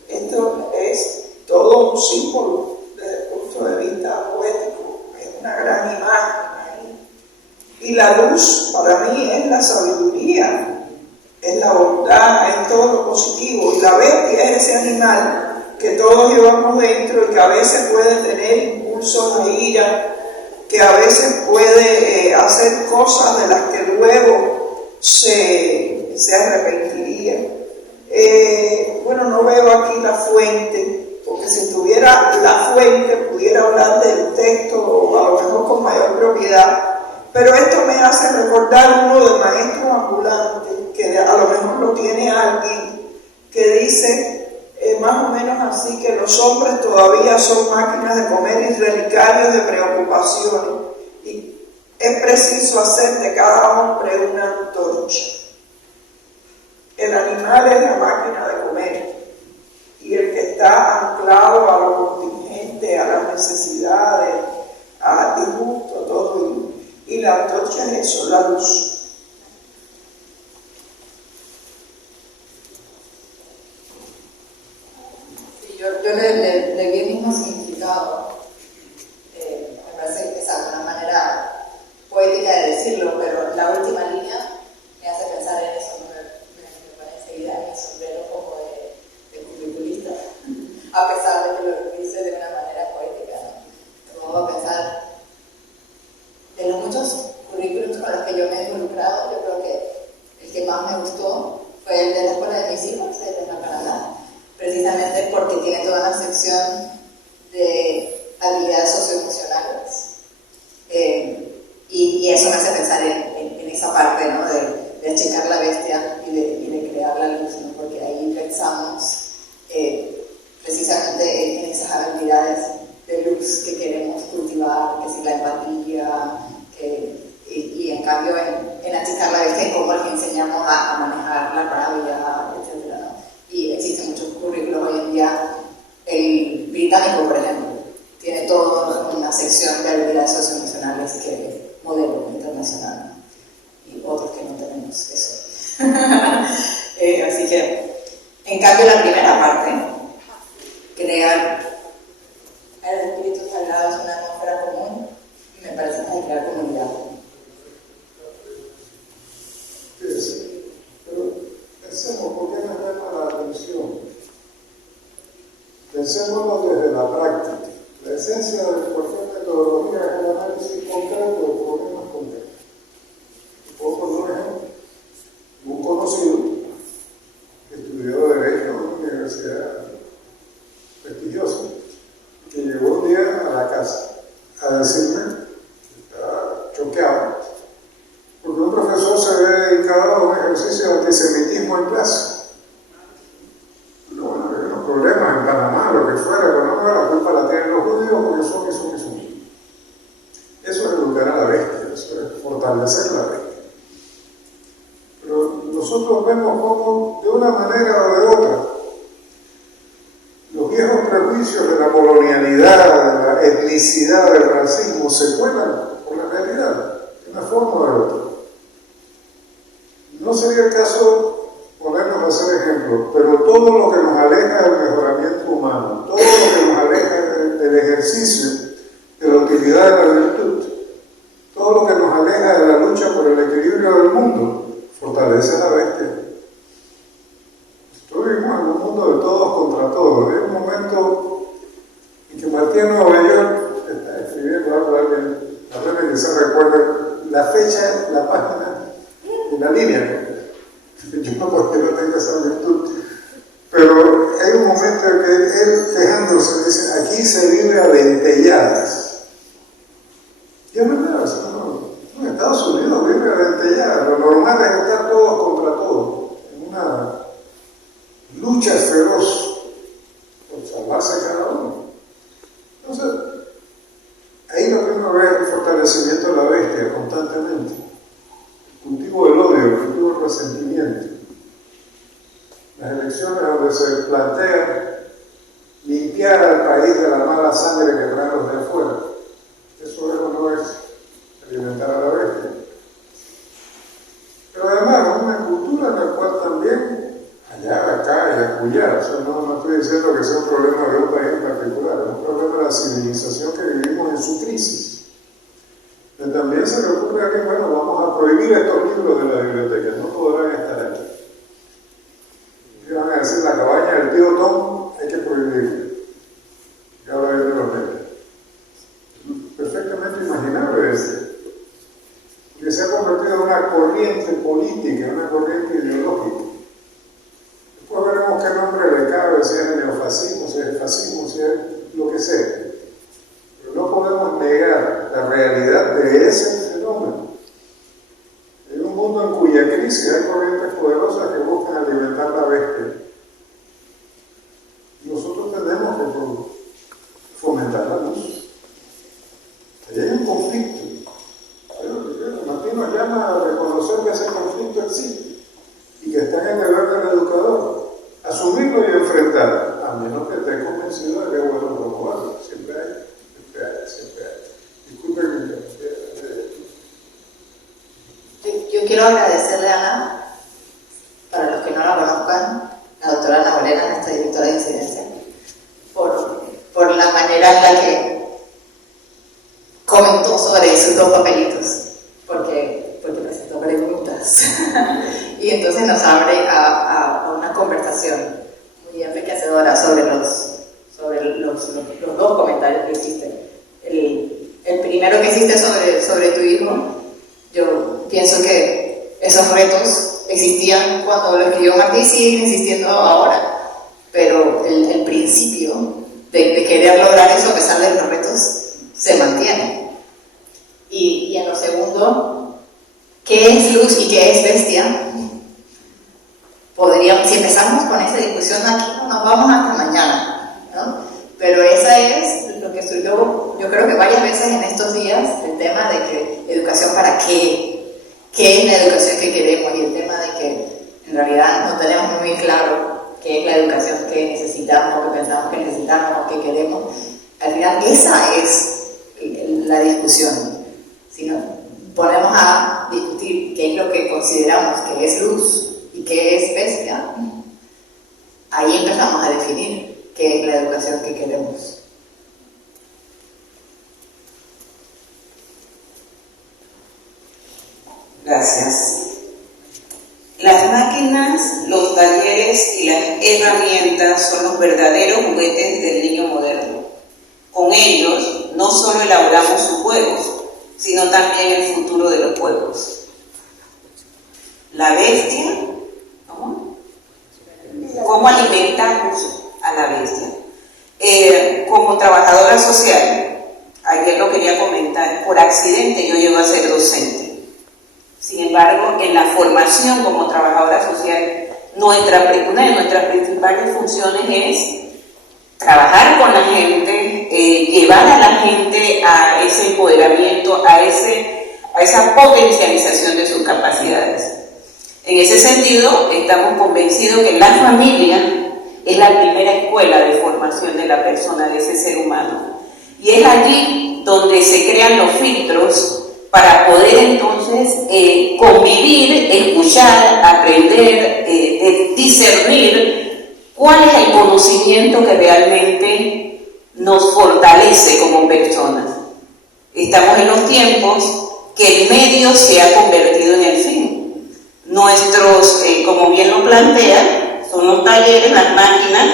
Esto es todo un símbolo desde el punto de vista poético, es una gran imagen ahí. Y la luz para mí es la sabiduría, es la bondad, es todo lo positivo. Y la bestia es ese animal que todos llevamos dentro y que a veces puede tener impulsos de ira, que a veces puede hacer cosas de las que luego se arrepentiría. Bueno, no veo aquí la fuente, porque si tuviera la fuente pudiera hablar del texto a lo mejor con mayor propiedad, pero esto me hace recordar uno de Maestros Ambulantes, que a lo mejor lo tiene alguien, que dice más o menos así, que los hombres todavía son máquinas de comer y relicarios de preocupaciones, y es preciso hacer de cada hombre una antorcha. El animal es la máquina de comer, y el que está anclado a lo contingente, a las necesidades, al disgusto, a todo, y la antorcha es eso, la luz. Yo le vi el mismo significado, me parece que es una manera poética de decirlo, pero la última línea me hace pensar en eso, me pone enseguida en mi sombrero como de curriculista, a pesar de que lo dice de una manera poética, ¿no? Me pongo a pensar, de los muchos currículums con los que yo me he involucrado, yo creo que el que más me gustó fue el de la escuela de mis hijos, de la Canadá, precisamente porque tiene toda una sección de habilidades socioemocionales, y eso me hace pensar en esa parte, ¿no? de achicar la bestia y de crear la luz, ¿no? Porque ahí pensamos precisamente en esas habilidades de luz que queremos cultivar, que es la empatía, y en cambio en achicar la bestia es como el que enseñamos a manejar la rabia, etc., ¿no? Y existen muchos currículos hoy en día. El británico, por ejemplo, tiene toda una sección de habilidades socioemocionales que es modelo internacional, ¿no? Y otros que no tenemos eso. Así que, en cambio, la primera parte, crear el espíritu sagrado es una atmósfera común, y me parece que hay que crear comunidad. Sí, pero pensemos, ¿por qué nos llama la atención? Pensémoslo desde la práctica. La esencia de cualquier metodología es el análisis concreto de problemas concretos. Puedo poner un ejemplo. Un conocido que estudió Derecho en una universidad prestigiosa, que llegó un día a la casa a decirme que estaba choqueado porque un profesor se ve dedicado a un ejercicio de antisemitismo en clase. Bueno, hay unos problemas en Panamá, lo que fuera, pero no, la culpa la tienen los judíos porque son. Eso es educar a la bestia, eso es fortalecer la bestia. Pero nosotros vemos cómo, de una manera o de otra, los viejos prejuicios de la colonialidad, de la etnicidad, del racismo, se cuelan por la realidad, de una forma o de otra. No sería el caso ponernos a hacer ejemplos, pero todo lo que nos aleja del mejoramiento humano, todo lo que nos aleja del ejercicio de la utilidad de la virtud, todo lo que nos aleja de la lucha por el equilibrio del mundo, fortalece a la bestia. Nosotros vivimos en un mundo de todos contra todos. Hay un momento en que Martín Nueva York está escribiendo algo, alguien que se recuerda la fecha, la página y la línea. Yo no porque no tengo esa virtud, pero hay un momento en que él, quejándose, dice: aquí se vive a dentelladas. Y es verdad, en Estados Unidos vive a dentelladas. Lo normal es estar todos contra todos, en una lucha feroz por salvarse cada uno. Entonces, ahí lo primero es el fortalecimiento de la bestia constantemente. El cultivo del odio, el cultivo del resentimiento. Las elecciones donde se plantea limpiar al país de la mala sangre que traen los de afuera. Eso es o no es alimentar a la bestia. Pero además, una cultura en la cual también allá, acá y acullá, o sea, no estoy diciendo que sea un problema de un país Pero también se le ocurre que, bueno, vamos a prohibir estos libros de la biblioteca, no podrán estar aquí. Y van a decir, la cabaña del tío Tom hay que prohibirla. Y ahora viene los medios. Perfectamente imaginable ese. Que se ha convertido en una corriente política, una corriente ideológica. Después veremos qué nombre le cabe, si es neofascismo, si es fascismo, si es lo que sea. Pero no podemos negar la realidad de ese fenómeno. En un mundo en cuya crisis hay corrientes poderosas que buscan alimentar la bestia. Nosotros tenemos que fomentar la luz. Ahí hay un conflicto. Martín nos llama a reconocer que ese conflicto existe y que está en el deber del educador, asumirlo y enfrentarlo, a menos que esté convencido de que es bueno promoverlo. Siempre hay. Disculpen Yo quiero agradecerle a Ana, para los que no la conozcan, la doctora Ana Bolena, nuestra directora de incidencia, por la manera en la que comentó sobre sus dos papelitos, porque presentó preguntas y entonces nos abre a una conversación muy enriquecedora sobre los dos comentarios que hiciste. El primero que hiciste sobre tu hijo, yo pienso que esos retos existían cuando lo escribió Martí y siguen existiendo ahora, pero el principio de querer lograr eso a pesar de los retos se mantiene. Y en lo segundo, ¿qué es luz y qué es bestia? Si empezamos con esa discusión aquí, nos vamos hasta mañana, ¿no? Pero esa es lo que yo creo que varias veces en estos días, el tema de que educación para qué es la educación que queremos, y el tema de que en realidad no tenemos muy claro qué es la educación que necesitamos, o que pensamos que necesitamos, o que queremos. Al final esa es la discusión. Si nos ponemos a discutir qué es lo que consideramos que es luz y qué es bestia, ahí empezamos a definir qué es la educación que queremos. Gracias. Las máquinas, los talleres y las herramientas son los verdaderos juguetes del niño moderno. Con ellos no solo elaboramos sus juegos, sino también el futuro de los juegos. La bestia, ¿cómo alimentamos a la bestia? Como trabajadora social, ayer lo quería comentar, por accidente yo llego a ser docente. Sin embargo, en la formación como trabajadora social, una de nuestras principales funciones es trabajar con la gente, llevar a la gente a ese empoderamiento, a esa potencialización de sus capacidades. En ese sentido, estamos convencidos que la familia es la primera escuela de formación de la persona, de ese ser humano. Y es allí donde se crean los filtros para poder entonces convivir, escuchar, aprender, discernir cuál es el conocimiento que realmente nos fortalece como personas. Estamos en los tiempos que el medio se ha convertido en el fin. Nuestros, como bien lo plantea, son los talleres, las máquinas,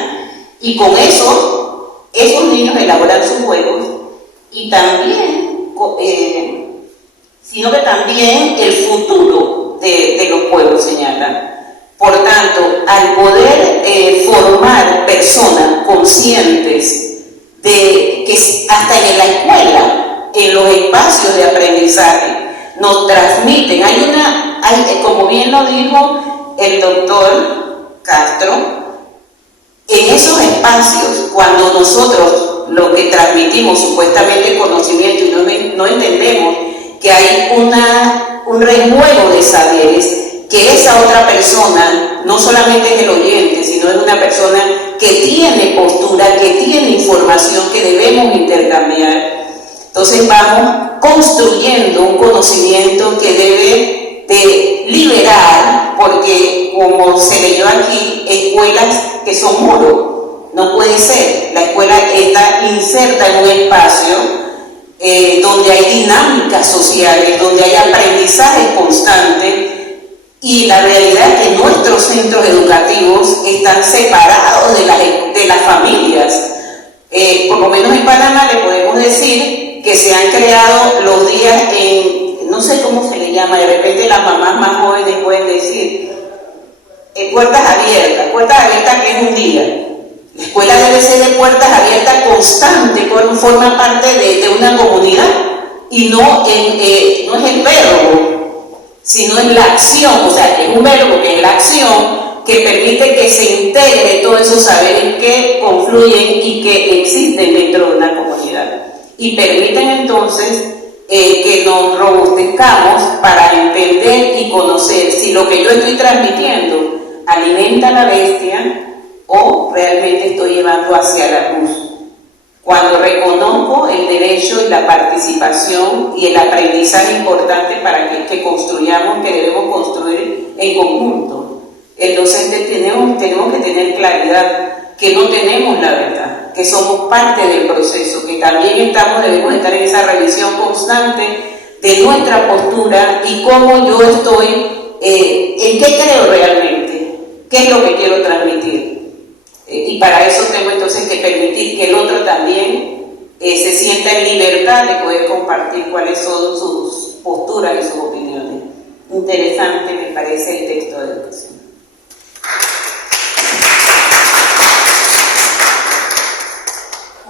y con eso, esos niños elaboran sus juegos, y también, sino que también el futuro de los pueblos señalan. Por tanto, al poder formar personas conscientes de que hasta en la escuela, en los espacios de aprendizaje, nos transmiten, como bien lo dijo el doctor Castro, en esos espacios, cuando nosotros lo que transmitimos supuestamente conocimiento y no entendemos que hay un renuevo de saberes, que esa otra persona no solamente es el oyente, sino es una persona que tiene postura, que tiene información que debemos intercambiar. Entonces vamos construyendo un conocimiento que debe de liberar, porque como se leyó aquí, escuelas que son muros, no puede ser. La escuela está inserta en un espacio donde hay dinámicas sociales, donde hay aprendizaje constante, y la realidad es que nuestros centros educativos están separados de las familias. Por lo menos en Panamá le podemos decir que se han creado los días en, no sé cómo se le llama, de repente las mamás más jóvenes pueden decir, puertas abiertas que es un día. La escuela debe ser de puertas abiertas constante, forma parte de una comunidad, y no es el verbo, sino es la acción, o sea, es un verbo que es la acción que permite que se integre todos esos saberes que confluyen y que existen dentro de una comunidad, y permiten entonces que nos robustezcamos para entender y conocer si lo que yo estoy transmitiendo alimenta a la bestia o realmente estoy llevando hacia la luz. Cuando reconozco el derecho y la participación y el aprendizaje importante para que construyamos, que debemos construir en conjunto. Entonces tenemos que tener claridad que no tenemos la verdad, que somos parte del proceso, que también debemos estar en esa revisión constante de nuestra postura y cómo yo estoy, en qué creo realmente, qué es lo que quiero transmitir. Y para eso tengo entonces que permitir que el otro también se sienta en libertad de poder compartir cuáles son sus posturas y sus opiniones. Interesante me parece el texto de educación.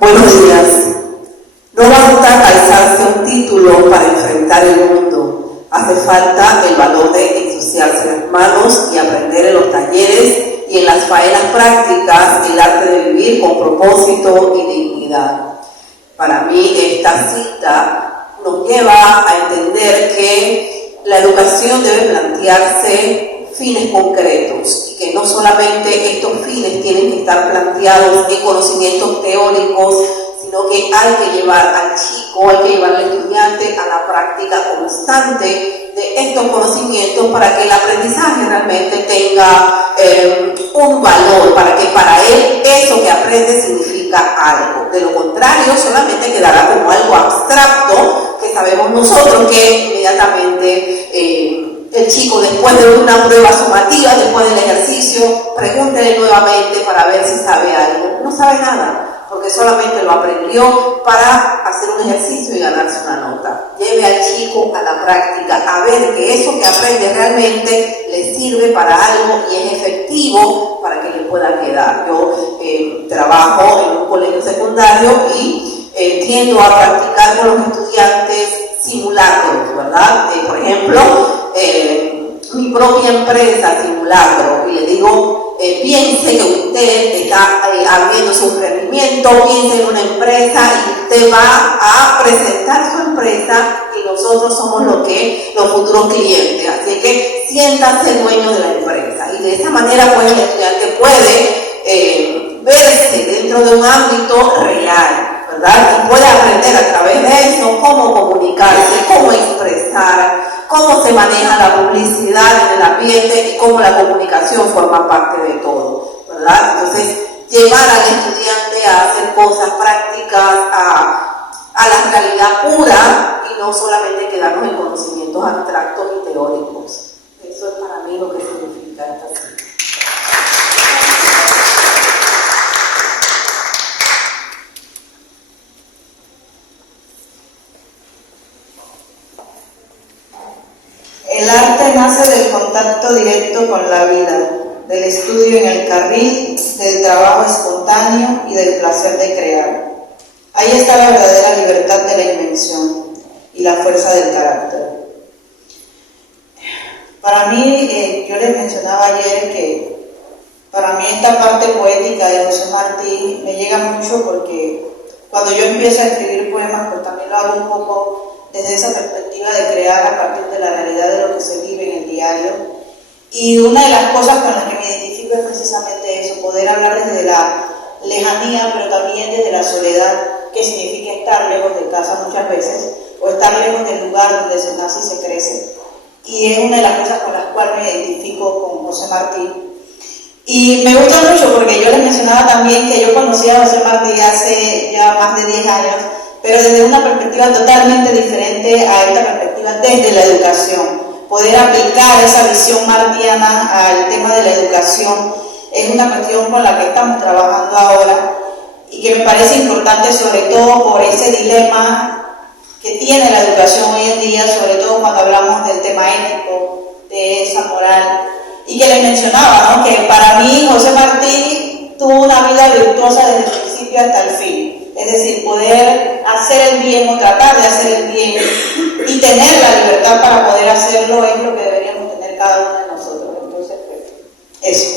Buenos días. No basta calzarse un título para enfrentar el mundo. Hace falta el valor de ensuciarse las manos y aprender en los talleres y en las faenas prácticas el arte de vivir con propósito y dignidad. Para mí esta cita nos lleva a entender que la educación debe plantearse fines concretos y que no solamente estos fines tienen que estar planteados en conocimientos teóricos, sino que hay que llevar al chico, hay que llevar al estudiante a la práctica constante de estos conocimientos para que el aprendizaje realmente tenga un valor, para que para él eso que aprende significa algo. De lo contrario, solamente quedará como algo abstracto que sabemos nosotros que inmediatamente el chico, después de una prueba sumativa, después del ejercicio, pregúntele nuevamente para ver si sabe algo. No sabe nada, porque solamente lo aprendió para hacer un ejercicio y ganarse una nota. Lleve al chico a la práctica, a ver que eso que aprende realmente le sirve para algo y es efectivo para que le pueda quedar. Yo trabajo en un colegio secundario y tiendo a practicar con los estudiantes simulacros, ¿verdad? Por ejemplo, mi propia empresa simulacro, y le digo, piense que usted está abriendo su emprendimiento, piense en una empresa y usted va a presentar su empresa y nosotros somos los futuros clientes, así que siéntase dueño de la empresa, y de esa manera pues el estudiante puede verse dentro de un ámbito real, ¿verdad? Y puede aprender a través de eso cómo comunicarse, cómo expresar, cómo se maneja la publicidad en el ambiente y cómo la comunicación forma parte de todo, ¿verdad? Entonces, llevar al estudiante a hacer cosas prácticas, a la realidad pura y no solamente quedarnos en conocimientos abstractos y teóricos. Eso es para mí lo que significa esta cita. El arte nace del contacto directo con la vida, del estudio en el carril, del trabajo espontáneo y del placer de crear. Ahí está la verdadera libertad de la invención y la fuerza del carácter. Para mí, yo les mencionaba ayer que para mí esta parte poética de José Martí me llega mucho porque cuando yo empiezo a escribir poemas, pues también lo hago un poco desde esa perspectiva de crear a partir de la realidad de lo que se vive en el diario. Y una de las cosas con las que me identifico es precisamente eso, poder hablar desde la lejanía, pero también desde la soledad, que significa estar lejos de casa muchas veces, o estar lejos del lugar donde se nace y se crece. Y es una de las cosas con las cuales me identifico con José Martí. Y me gusta mucho porque yo les mencionaba también que yo conocí a José Martí hace ya más de 10 años, pero desde una perspectiva totalmente diferente a esta perspectiva desde la educación. Poder aplicar esa visión martiana al tema de la educación es una cuestión con la que estamos trabajando ahora y que me parece importante, sobre todo por ese dilema que tiene la educación hoy en día, sobre todo cuando hablamos del tema ético, de esa moral. Y que les mencionaba, ¿no?, que para mí José Martí tuvo una vida virtuosa desde el principio hasta el fin. Es decir, poder hacer el bien o tratar de hacer el bien y tener la libertad para poder hacerlo es lo que deberíamos tener cada uno de nosotros. Entonces, pues, eso.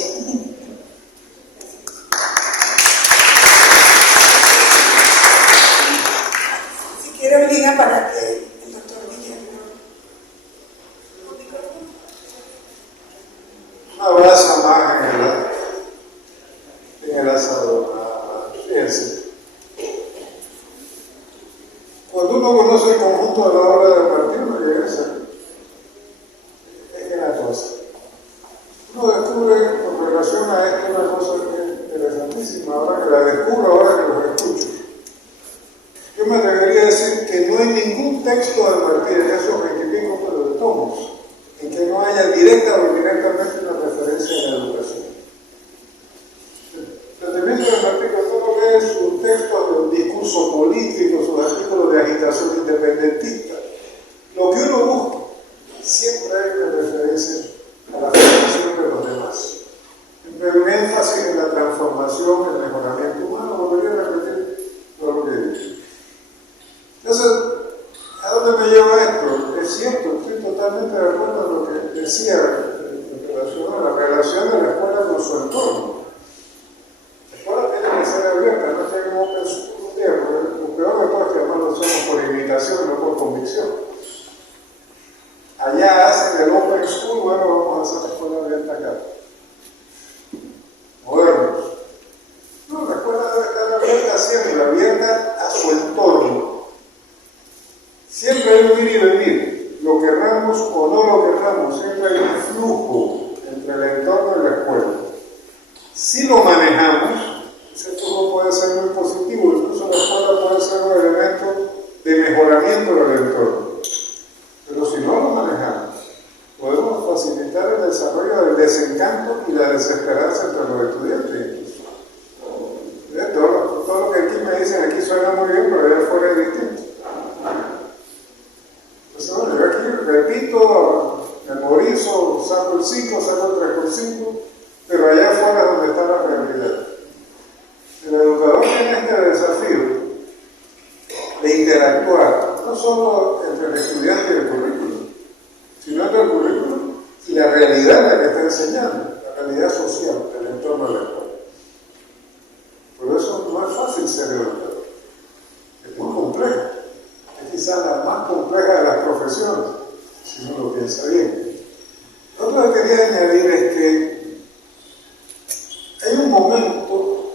Si quiere, Olina, para que el doctor Guillermo. Una brasa más en el asador. Fíjense. Cuando uno conoce el conjunto de la obra de Martí, uno llega a ser. Es una cosa. Uno descubre con relación a esto una cosa que es interesantísima, ahora que la descubro, ahora que los escucho. Yo me atrevería a decir que no hay ningún texto de Martí en esos 20 y pico de tomos en que no haya directa o indirectamente una referencia a la educación. El planteamiento de Martí, cuando uno lee sus textos de discurso político, sus artículos de agitación independentista, lo que uno busca siempre hay una referencia a la formación de los demás. Siempre hay un énfasis en la transformación, en el mejoramiento humano. Volvería a repetir todo lo que he dicho. Entonces, ¿a dónde me lleva esto? Es cierto, estoy totalmente de acuerdo con lo que decía en relación a la relación de la escuela con su entorno. La escuela tiene que ser abierta, no es que como open school un día, porque lo peor de todo es que además lo hacemos por imitación, no por convicción. Allá hacen el open school, bueno, vamos a hacer la escuela abierta acá. Modernos. No, la escuela debe estar abierta siempre, abierta a su entorno. Siempre hay un ir y venir, lo querramos o no lo querramos, siempre hay un flujo entre el entorno y la escuela. Si lo manejamos, ese flujo puede ser muy positivo, incluso la escuela puede ser un elemento de mejoramiento del entorno. Pero si no lo manejamos, podemos facilitar el desarrollo del desencanto y la desesperanza entre los estudiantes. Todo lo que aquí me dicen aquí suena muy bien, pero allá afuera es distinto. Entonces, bueno, yo aquí repito, memorizo, saco el 5, saco el 3x5, pero allá afuera es donde está la realidad. El educador tiene este desafío de interactuar, no solo entre el estudiante y el currículum, sino entre el currículum y la realidad en la que está enseñando, la realidad social del entorno de la escuela. Por eso no es fácil ser educador, es muy complejo. Es quizás la más compleja de las profesiones, si uno lo piensa bien. Lo otro que quería añadir es que hay un momento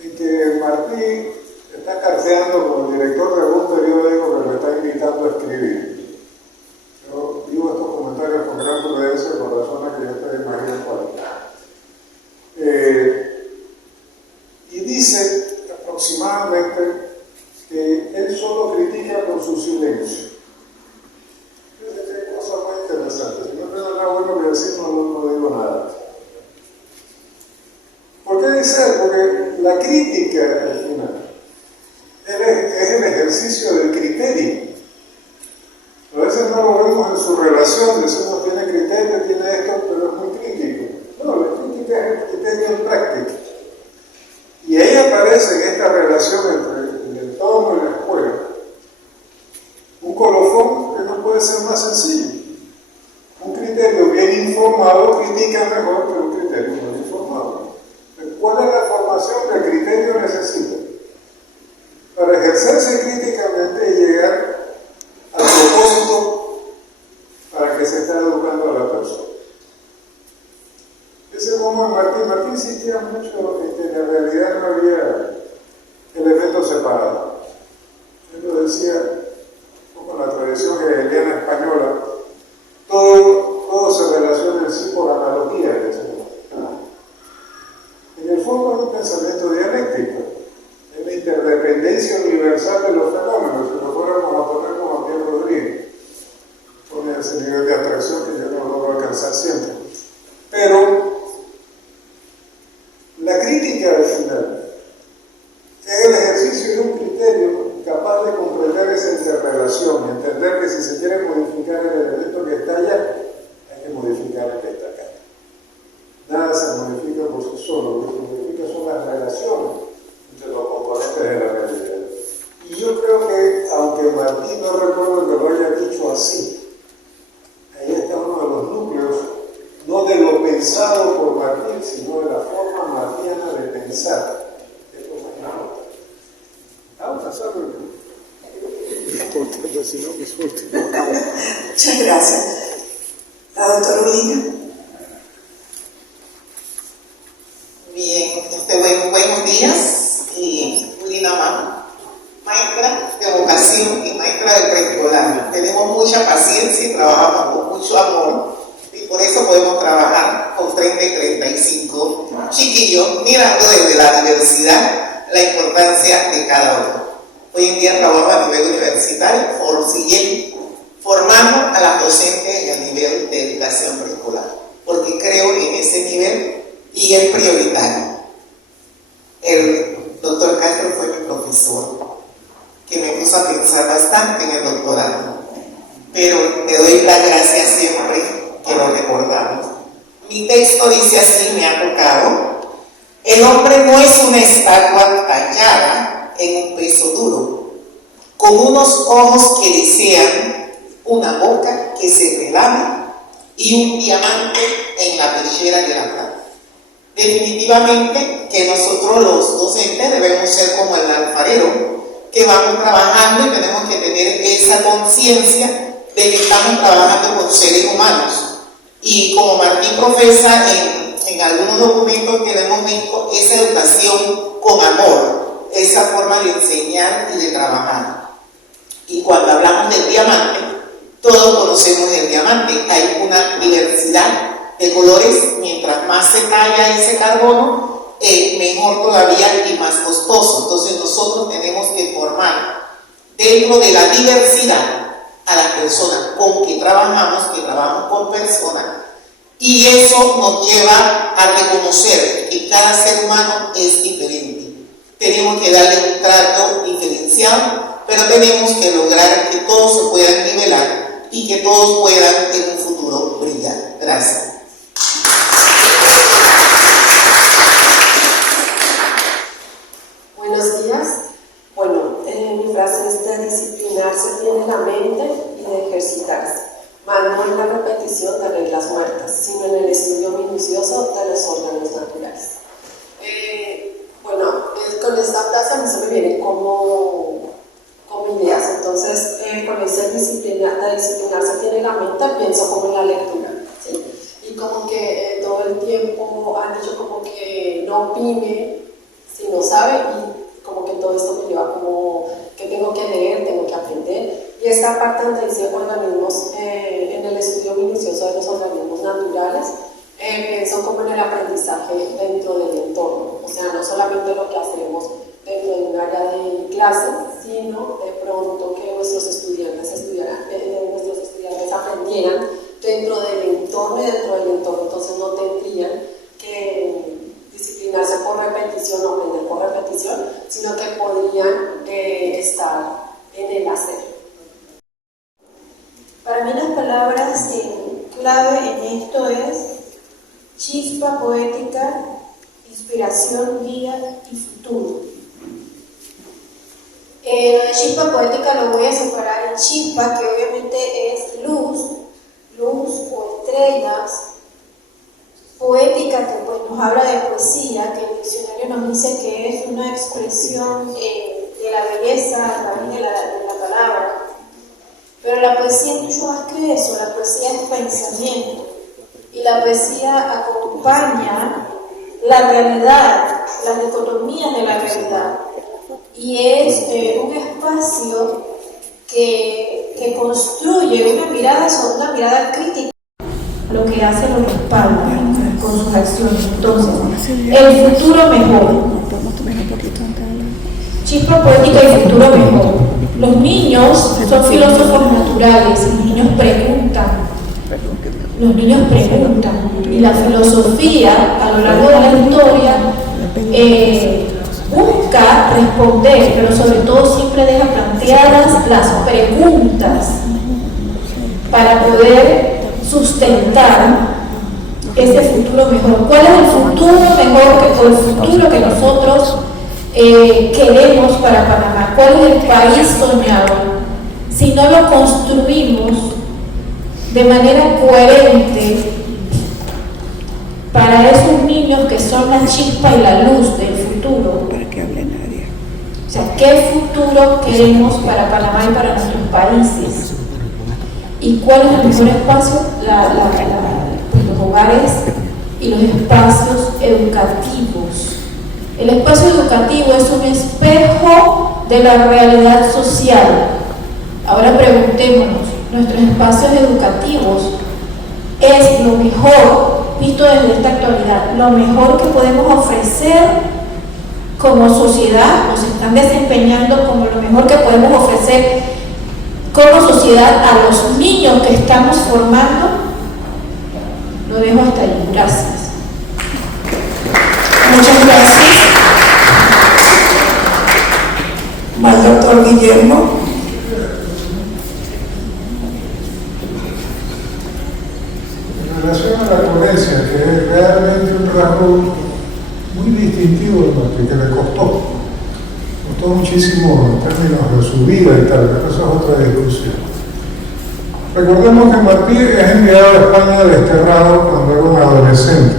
en que Martí está carteando con el director de algún periódico que lo está invitando a escribir. Yo digo estos comentarios con gran prudencia por razones que ya ustedes imaginan cuáles. Y dice aproximadamente que él solo critica con su silencio. Qué cosa muy interesante. Si no tengo nada bueno que decir, no digo nada. ¿Por qué dice él? Porque la crítica, al final, es el ejercicio del criterio. A veces no lo vemos en su relación, decimos tiene criterio, tiene esto, pero es muy crítico. No, la crítica es el criterio en práctica. Y ahí aparece en esta relación entre el entorno y la escuela un colofón que no puede ser más sencillo. Un criterio bien informado critica mejor que un criterio mal informado. ¿Cuál es la formación que el criterio necesita? Para ejercerse críticamente y llegar al propósito para que se está educando a la persona. Ese es como Martí insistía mucho en que en la realidad no había elementos separados. Él lo decía, con la tradición hegeliana española, todo se relaciona en sí por analogía. En el fondo es un pensamiento dialéctico, es la interdependencia universal ese nivel de abstracción que yo no logro alcanzar siempre. Pero la crítica al final es el ejercicio de un criterio capaz de comprender esa interrelación, entender que si se quiere modificar el elemento que está allá, hay que modificar el que está acá. Nada se modifica por sí solo, lo que se modifica son las relaciones entre los componentes de la realidad. Y yo creo que, aunque Martín no recuerdo que lo haya dicho así, ahí está uno de los núcleos, no de lo pensado por Martín, sino de la forma martiana de pensar. Esto es una nota. Muchas gracias. La doctora Ulina. Bien, buenos días. Ulina, maestra de vocación y maestra de preescolar. Tenemos mucha paciencia y trabajamos con mucho amor. Y por eso podemos trabajar con 30 y 35 chiquillos, mirando desde la diversidad la importancia de cada uno. Hoy en día trabajo a nivel universitario, formando a las docentes y a nivel de educación preescolar, porque creo en ese nivel y es prioritario. El doctor Castro fue mi profesor, que me puso a pensar bastante en el doctorado, pero le doy las gracias siempre que lo recordamos. Mi texto dice así, me ha tocado: el hombre no es una estatua tallada en un peso duro, con unos ojos que desean, una boca que se relame y un diamante en la pechera de la plata. Definitivamente que nosotros los docentes debemos ser como el alfarero, que vamos trabajando y tenemos que tener esa conciencia de que estamos trabajando con seres humanos. Y como Martín profesa en algunos documentos que le hemos visto, esa educación con amor, esa forma de enseñar y de trabajar. Y cuando hablamos del diamante, todos conocemos el diamante, hay una diversidad de colores, mientras más se talla ese carbono, mejor todavía y más costoso. Entonces nosotros tenemos que formar dentro de la diversidad a las personas con que trabajamos con personas, y eso nos lleva a reconocer que cada ser humano es diferente. Tenemos que darle un trato diferenciado, pero tenemos que lograr que todos se puedan nivelar y que todos puedan en un futuro brillar. Gracias. Buenos días. Bueno, mi frase es: de disciplinarse tiene la mente y de ejercitarse, mas no en la repetición de reglas muertas, sino en el estudio minucioso de los órganos naturales. Con esta frase a mí se me vienen como ideas. Entonces, con ese disciplinarse tiene la mente, pienso como en la lectura, ¿sí? Y como que todo el tiempo han dicho como que no opine si no sabe, y como que todo esto me lleva como que tengo que leer, tengo que aprender. Y esta parte donde dice organismos, en el estudio minucioso de los organismos naturales, pienso como en el aprendizaje dentro del entorno. O sea, no solamente lo que hacemos dentro de un área de clase, sino de pronto que nuestros estudiantes aprendieran dentro del entorno y dentro del entorno. Entonces no tendrían que disciplinarse por repetición o aprender por repetición, sino que podrían estar en el hacer. Para mí las palabras clave en esto es chispa poética, inspiración, guía y futuro. Lo de chispa poética lo voy a separar en chispa, que obviamente es luz o estrellas. Poética, que pues nos habla de poesía, que el diccionario nos dice que es una expresión de la belleza a través de la palabra. Pero la poesía es mucho más que eso. La poesía es pensamiento, y la poesía acompaña la realidad, las dicotomías de la realidad, y es un espacio que construye una mirada crítica. Lo que hace lo respalda con sus acciones. Entonces, el futuro mejor. Chispa poética y futuro mejor. Los niños son filósofos naturales. Los niños preguntan, preguntan. Los niños preguntan. Y la filosofía, a lo largo de la historia, busca responder, pero sobre todo siempre deja planteadas las preguntas para poder sustentar ese futuro mejor. ¿Cuál es el futuro mejor o el futuro que nosotros queremos para Panamá? ¿Cuál es el país soñado? Si no lo construimos de manera coherente para esos niños que son la chispa y la luz del futuro. O sea, ¿qué futuro queremos para Panamá y para nuestros países? ¿Y cuál es el mejor espacio? Pues los hogares y los espacios educativos. El espacio educativo es un espejo de la realidad social. Ahora preguntémonos, ¿nuestros espacios educativos es lo mejor, visto desde esta actualidad, lo mejor que podemos ofrecer como sociedad? ¿Nos están desempeñando como lo mejor que podemos ofrecer como sociedad a los niños que estamos formando? Lo dejo hasta ahí. Gracias. Muchas gracias. Al doctor Guillermo. En relación a la coherencia, que es realmente un rasgo muy distintivo de Martí, que le costó muchísimo en términos de su vida y tal, pero eso es otra discusión. Recordemos que Martí es enviado a España desterrado cuando era un adolescente,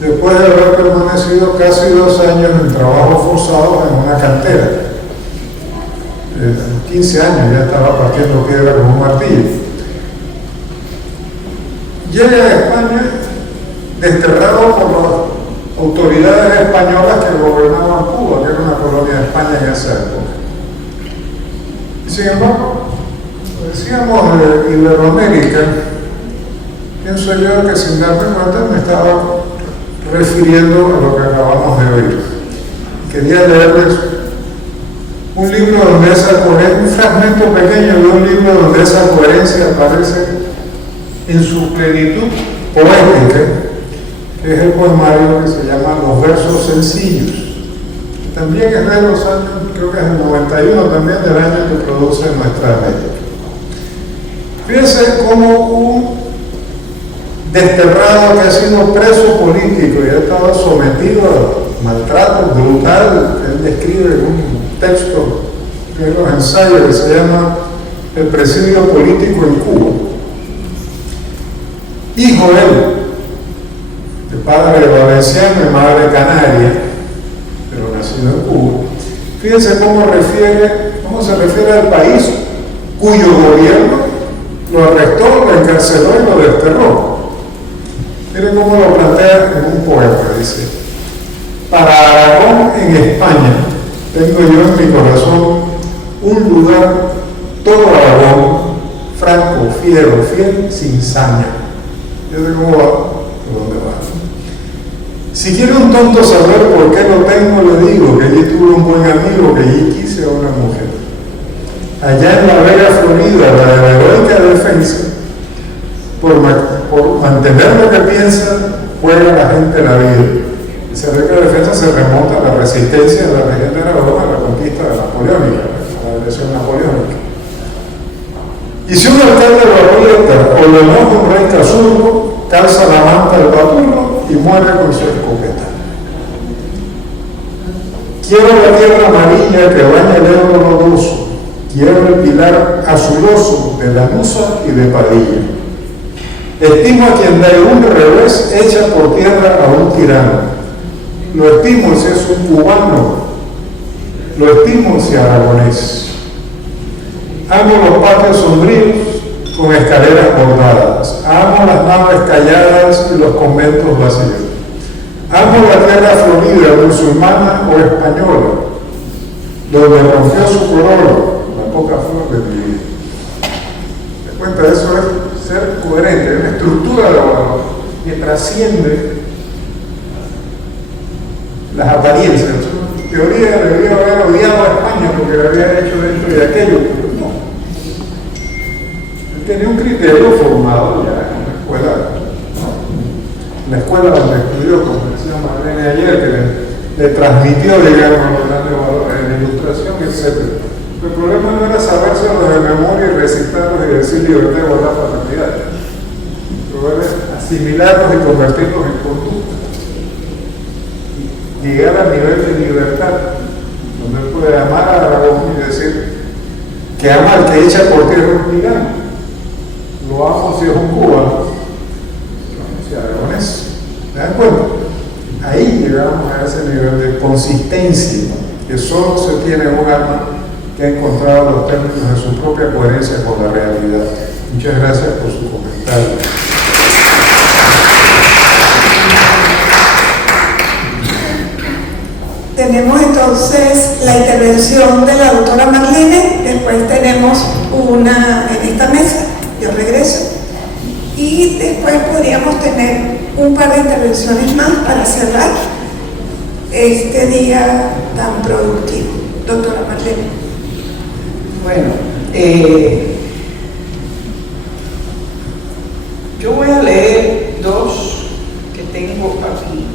después de haber permanecido casi 2 años en trabajos forzados en una cantera. A los 15 años ya estaba partiendo piedra con un martillo. Llega a España desterrado por las autoridades españolas que gobernaban Cuba, que era una colonia de España en esa época. Y sin embargo, decíamos de Iberoamérica, pienso yo que sin darme cuenta me estaba refiriendo a lo que acabamos de oír. Quería leerles un libro donde esa coherencia, un fragmento pequeño de un libro donde esa coherencia aparece en su plenitud poética, que es el poemario que se llama Los versos sencillos. También es de los años, creo que es el 91 también, del año que produce Nuestra América. Fíjense cómo un desterrado que ha sido preso político y ha estado sometido a maltrato brutal, que él describe en un texto de los ensayos que se llama El presidio político en Cuba. Hijo él, de padre valenciano y madre canaria, pero nacido en Cuba. Fíjense cómo se refiere al país cuyo gobierno lo arrestó, lo encarceló y lo desterró. Miren cómo lo plantea en un poema, dice: para Aragón en España tengo yo en mi corazón un lugar todo Aragón, franco, fiero, fiel, sin saña. Yo sé cómo va, por dónde va. Si quiere un tonto saber por qué lo tengo, le digo que allí tuve un buen amigo, que allí quise a una mujer. Allá en la Vega Florida, la heroica defensa, por mantener lo que piensa, juega la gente la vida. Esa heroica defensa se remonta a la resistencia de la región de Aragón a la conquista de napoleónica, a la agresión napoleónica. Y si un alcalde lo aprieta o lo enoja un rey cazurro, calza la manta del paturno y muere con su escopeta. Quiero la tierra amarilla que baña el Ebro lodoso, quiero el pilar azuloso de Lanuza y de Padilla. Estimo a quien da un revés echa por tierra a un tirano. Lo estimo si es un cubano, lo estimo si aragonés. Amo los patios sombríos con escaleras bordadas. Amo las naves calladas y los conventos vacíos. Amo la tierra florida, musulmana o española, donde rompió su corona la poca flor de mi vida. ¿Te cuenta? Eso es ser coherente, es una estructura de valor que trasciende las apariencias. En teoría debería haber odiado a España porque le había hecho esto y aquello, pero no. tenía un criterio formado ya en la escuela donde estudió, como decía Marlene ayer, que le transmitió, digamos, los grandes valores de la ilustración, etc. El problema no era sabérselos de memoria y recitarlos y decir libertad, igualdad, fraternidad. El problema es asimilarlos y convertirlos en conducta. Y llegar al nivel de libertad, donde él puede amar a Aragón y decir que ama al que echa por tierra un gigante. Lo amo si es un cubano. Aragonés, ¿me dan cuenta? Ahí llegamos a ese nivel de consistencia que solo se tiene un alma que ha encontrado los términos de su propia coherencia con la realidad. Muchas gracias por su comentario. Tenemos entonces la intervención de la doctora Marlene, después tenemos una en esta mesa, yo regreso. Y después podríamos tener un par de intervenciones más para cerrar este día tan productivo. Doctora Marlene. Bueno, yo voy a leer dos que tengo aquí.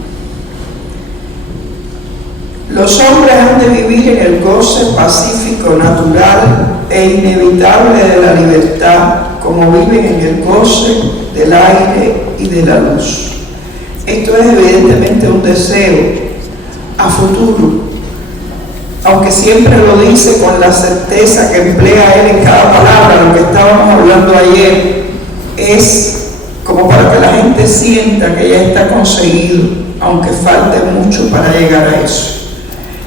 Los hombres han de vivir en el goce pacífico, natural e inevitable de la libertad, como viven en el goce del aire y de la luz. Esto es evidentemente un deseo a futuro, aunque siempre lo dice con la certeza que emplea él en cada palabra. Lo que estábamos hablando ayer es como para que la gente sienta que ya está conseguido, aunque falte mucho para llegar a eso.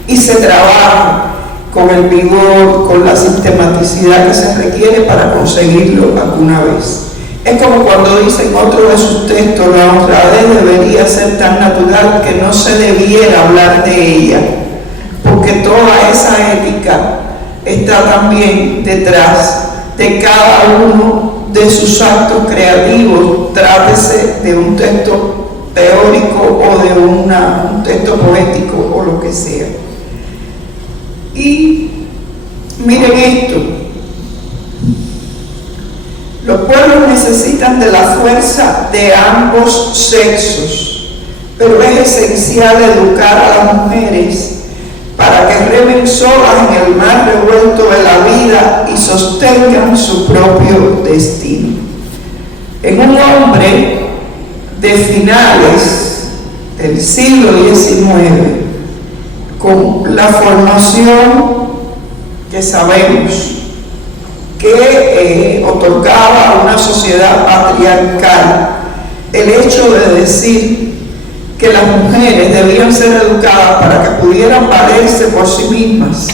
Y se trabaja con el vigor, con la sistematicidad que se requiere para conseguirlo alguna vez. Es como cuando dice en otro de sus textos, la honradez debería ser tan natural que no se debiera hablar de ella, porque toda esa ética está también detrás de cada uno de sus actos creativos, trátese de un texto teórico o de un texto poético o lo que sea. Y miren esto, los pueblos necesitan de la fuerza de ambos sexos, pero es esencial educar a las mujeres para que remen solas en el mar revuelto de la vida y sostengan su propio destino. En un hombre de finales del siglo XIX, con la formación que sabemos que otorgaba a una sociedad patriarcal el hecho de decir que las mujeres debían ser educadas para que pudieran valerse por sí mismas,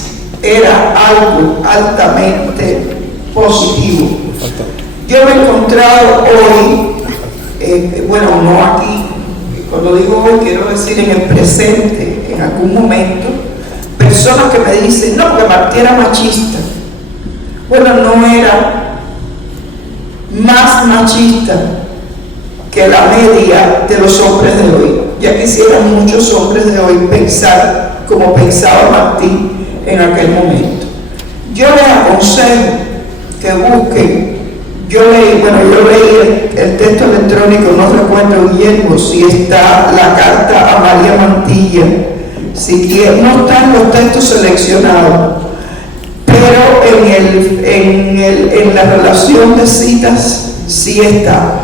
era algo altamente positivo. Yo me he encontrado hoy, bueno, no aquí, cuando digo hoy quiero decir en el presente, en algún momento, personas que me dicen, no, que Martí era machista. Bueno, no era más machista que la media de los hombres de hoy. Ya quisieran muchos hombres de hoy pensar como pensaba Martí en aquel momento. Yo les aconsejo que busquen. Yo leí el texto electrónico, no recuerdo, Guillermo, si está la carta a María Mantilla, no están los textos seleccionados, pero en la relación de citas sí está.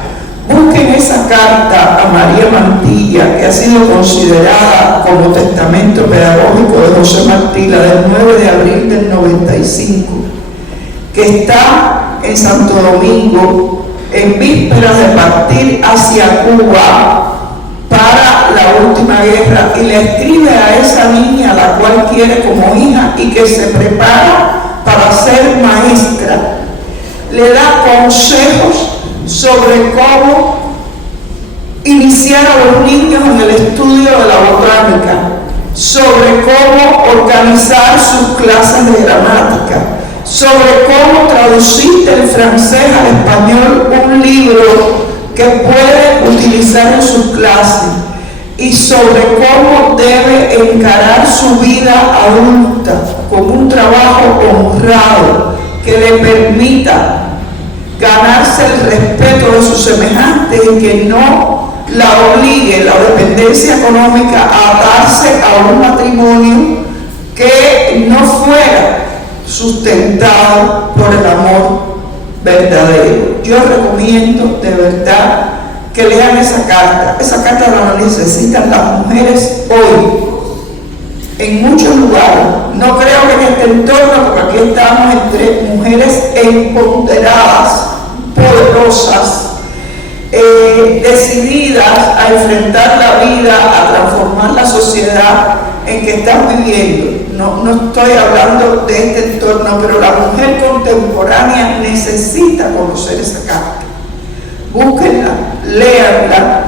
Busquen esa carta a María Mantilla, que ha sido considerada como testamento pedagógico de José Martí, la del 9 de abril del 95, que está en Santo Domingo en vísperas de partir hacia Cuba para la última guerra, y le escribe a esa niña a la cual quiere como hija y que se prepara para ser maestra. Le da consejos sobre cómo iniciar a los niños en el estudio de la botánica, sobre cómo organizar sus clases de gramática, sobre cómo traducir del francés al español un libro que puede utilizar en sus clases, y sobre cómo debe encarar su vida adulta con un trabajo honrado que le permita ganar respeto de sus semejantes y que no la obligue la dependencia económica a atarse a un matrimonio que no fuera sustentado por el amor verdadero. Yo recomiendo de verdad que lean esa carta. Esa carta la necesitan las mujeres hoy, en muchos lugares. No creo que en este entorno, porque aquí estamos entre mujeres empoderadas, poderosas, decididas a enfrentar la vida, a transformar la sociedad en que están viviendo. No estoy hablando de este entorno, pero la mujer contemporánea necesita conocer esa carta. Búsquenla, léanla,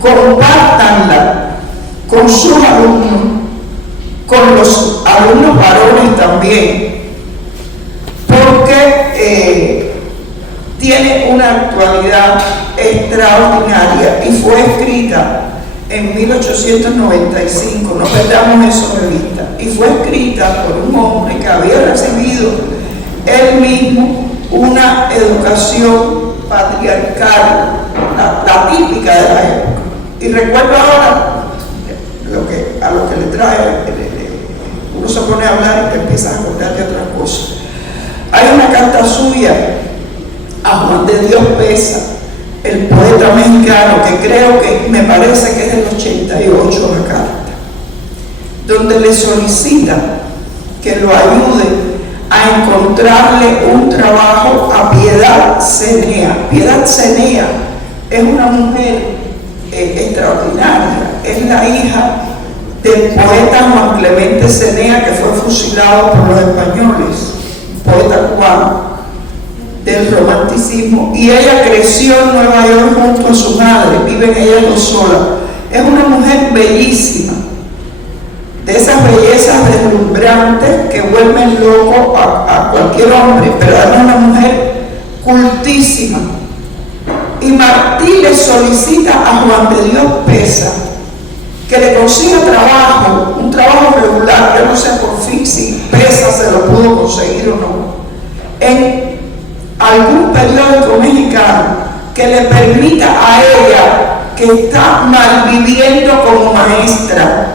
compártanla con sus alumnos, con los alumnos varones también, porque tiene una actualidad extraordinaria y fue escrita en 1895, no perdamos eso de vista, y fue escrita por un hombre que había recibido él mismo una educación patriarcal, la típica de la época. Y recuerdo ahora a lo que le trae, uno se pone a hablar y te empiezas a acordar de otras cosas. Hay una carta suya a Juan de Dios Pesa, el poeta mexicano, que creo que me parece que es del 88 la carta, donde le solicita que lo ayude a encontrarle un trabajo a Piedad Cenea. Piedad Cenea es una mujer extraordinaria, es la hija del poeta Juan Clemente Cenea, que fue fusilado por los españoles, poeta cubano del romanticismo, y ella creció en Nueva York junto a su madre, viven ellas dos solas. Es una mujer bellísima, de esas bellezas deslumbrantes que vuelven loco a cualquier hombre, pero además una mujer cultísima. Y Martí le solicita a Juan de Dios Pesa que le consiga trabajo, un trabajo regular, yo no sé por fin si Pesa se lo pudo conseguir o no, en algún periódico mexicano que le permita a ella, que está malviviendo como maestra,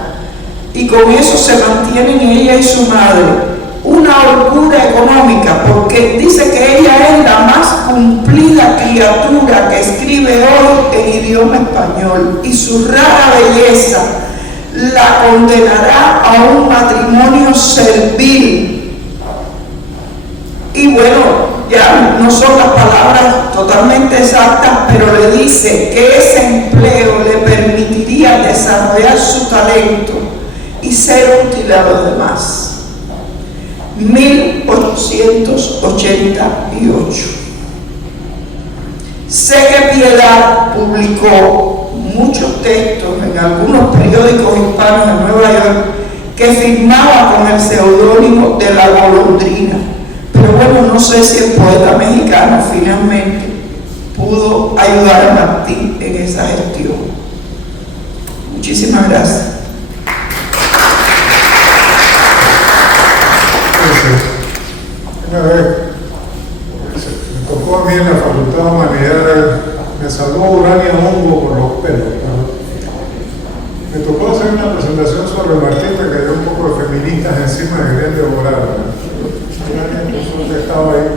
y con eso se mantienen ella y su madre, una holgura económica, porque dice que ella es la más cumplida criatura que escribe hoy en idioma español, y su rara belleza la condenará a un matrimonio servil. Y bueno, ya no son las palabras totalmente exactas, pero le dice que ese empleo le permitiría desarrollar su talento y ser útil a los demás. 1888. Sé que Piedad publicó muchos textos en algunos periódicos hispanos en Nueva York que firmaba con el seudónimo de La Golondrina. Pero bueno, no sé si el poeta mexicano finalmente pudo ayudar a Martí en esa gestión. Muchísimas gracias. Una vez me tocó a mí en la Facultad de Humanidades, me salvó Urania Hongo por los pelos, ¿no? Me tocó hacer una presentación sobre Martí, me cayó un poco de feministas encima de querer devorar, ¿no? Que estaba ahí,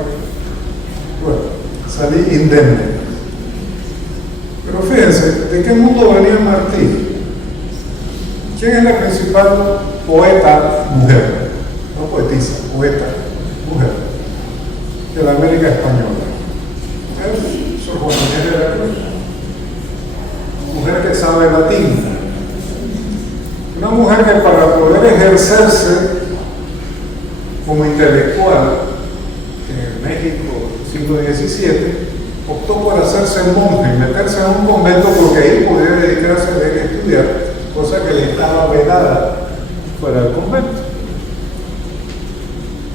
bueno, salí indemne. Pero fíjense, ¿de qué mundo venía Martí? ¿Quién es la principal poeta mujer? No poetisa, poeta mujer de la América Española. Sor Juana Inés de la Cruz, mujer que sabe latín, una mujer que para poder ejercerse como intelectual en México del siglo XVII, optó por hacerse monje y meterse en un convento, porque ahí podía dedicarse a leer y estudiar, cosa que le estaba vedada fuera del convento.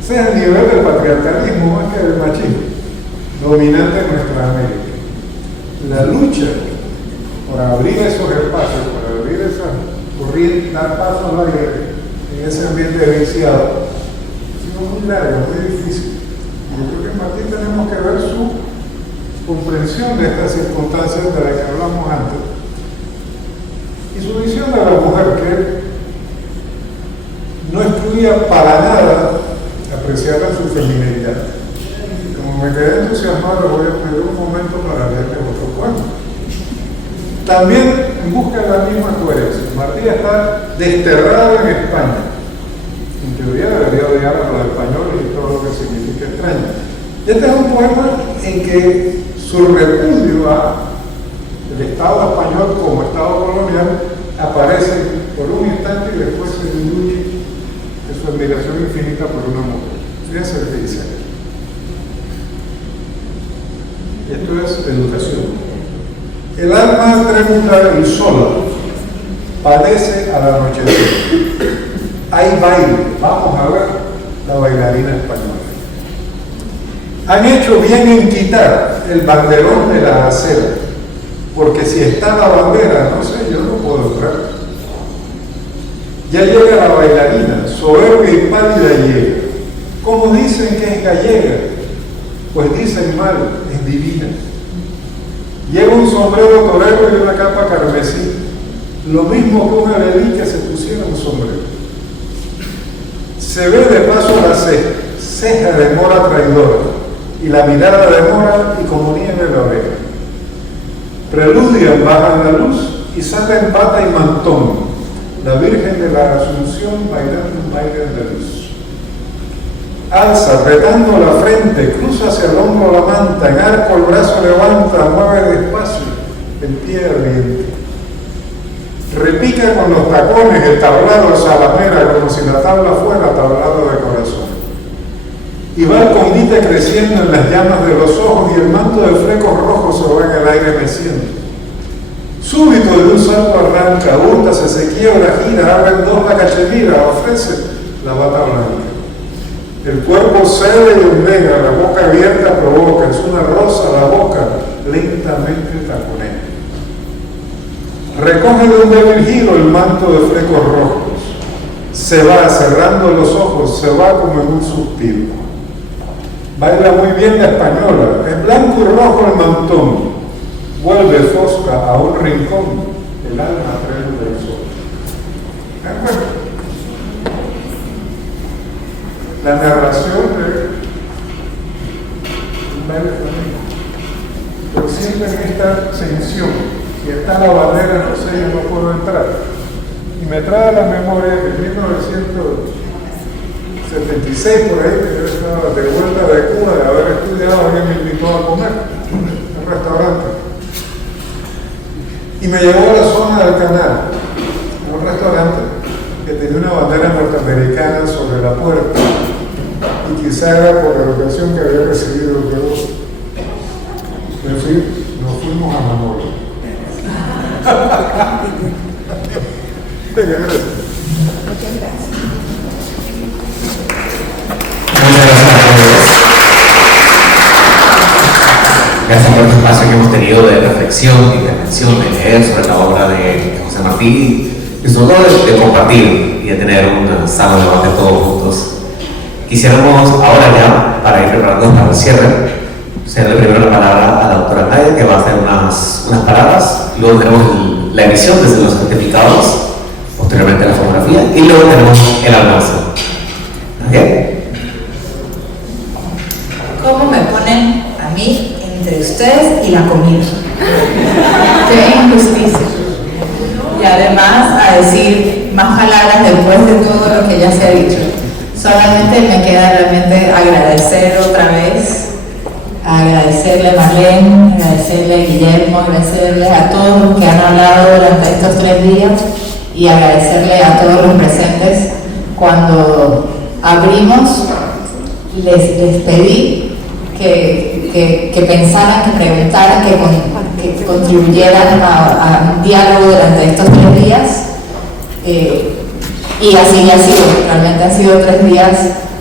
Ese es el nivel del patriarcalismo más que del machismo dominante en nuestra América. La lucha por abrir esos espacios, por abrir esas corrientes, dar paso al aire en ese ambiente viciado, muy largo, muy difícil. Y yo creo que en Martí tenemos que ver su comprensión de estas circunstancias de las que hablamos antes y su visión de la mujer, que no excluía para nada apreciar su feminidad. Como me quedé entusiasmado, voy a pedir un momento para leerles otro cuento. También en busca de la misma coherencia. Martí está desterrado en España. En teoría debería odiar a los españoles y todo lo que significa extraño. Y este es un poema en que su repudio al Estado español como Estado colonial aparece por un instante y después se diluye en su admiración infinita por una mujer. Fíjense lo que dice aquí. Esto es educación. El alma trémula y sola padece al anochecer. Hay baile, vamos a ver la bailarina española. Han hecho bien en quitar el banderón de la acera, porque si está la bandera, no sé, yo no puedo entrar. Ya llega la bailarina, soberbia y pálida llega. ¿Cómo dicen que es gallega? Pues dicen mal, es divina. Lleva un sombrero torero y una capa carmesí, lo mismo que una velí que se pusiera un sombrero. Se ve de paso la ceja de mora traidora, y la mirada de mora y como nieve la oreja. Preludian, bajan la luz y salen bata y mantón, la Virgen de la Asunción bailando un baile de luz. Alza, retando la frente, cruza hacia el hombro la manta, en arco el brazo levanta, mueve despacio el pie ardiente. Repica con los tacones el tablado de salamera como si la tabla fuera tablado de corazón. Y va el convite creciendo en las llamas de los ojos y el manto de flecos rojos se va en el aire meciendo. Súbito de un salto arranca, húrtase, se quiebra, gira, abre en dos la cachemira, ofrece la bata blanca. El cuerpo cede y ondega, la boca abierta provoca, es una rosa la boca, lentamente taconea. Recoge de un débil giro el manto de flecos rojos, se va cerrando los ojos, se va como en un suspiro. Baila muy bien la española, es blanco y rojo el mantón, vuelve fosca a un rincón, el alma trémula del sol. Bueno, la narración de un baile flamenco, pero siempre en esta tensión, si está la bandera, no sé, yo no puedo entrar. Y me trae a la memoria que en 1976, por ahí, que yo estaba de vuelta de Cuba, de haber estudiado, alguien me invitó a comer en un restaurante. Y me llevó a la zona del canal, a un restaurante que tenía una bandera norteamericana sobre la puerta. Y quizá era por la educación que había recibido, pero nos fuimos a Manolo. Venga, gracias. Muchas gracias a todos. Gracias por este espacio que hemos tenido de reflexión, de intervención, de leer sobre la obra de José Martí y sobre todo de compartir y de tener un sano debate todos juntos. Quisiéramos ahora ya, para ir preparándonos para el cierre, cederle primero la palabra a la doctora Nadia, que va a hacer unas palabras, luego tenemos la emisión desde los certificados, posteriormente la fotografía y luego tenemos el almuerzo. ¿Bien? ¿Cómo me ponen a mí entre ustedes y la comida? Qué injusticia. Y además a decir más palabras después de todo lo que ya se ha dicho. Solamente me queda realmente agradecer otra vez, agradecerle a Marlene, agradecerle a Guillermo, agradecerle a todos los que han hablado durante estos 3 días y agradecerle a todos los presentes. Cuando abrimos, les pedí que pensaran, que preguntaran, que contribuyeran a un diálogo durante estos 3 días. Y así ha sido, realmente han sido 3 días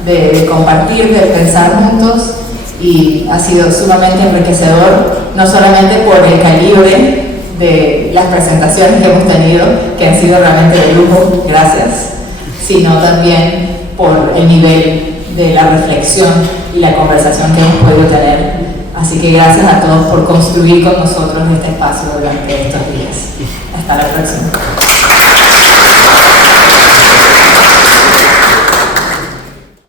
de compartir, de pensar juntos y ha sido sumamente enriquecedor, no solamente por el calibre de las presentaciones que hemos tenido, que han sido realmente de lujo, gracias, sino también por el nivel de la reflexión y la conversación que hemos podido tener Así que gracias a todos por construir con nosotros este espacio durante estos días. Hasta la próxima.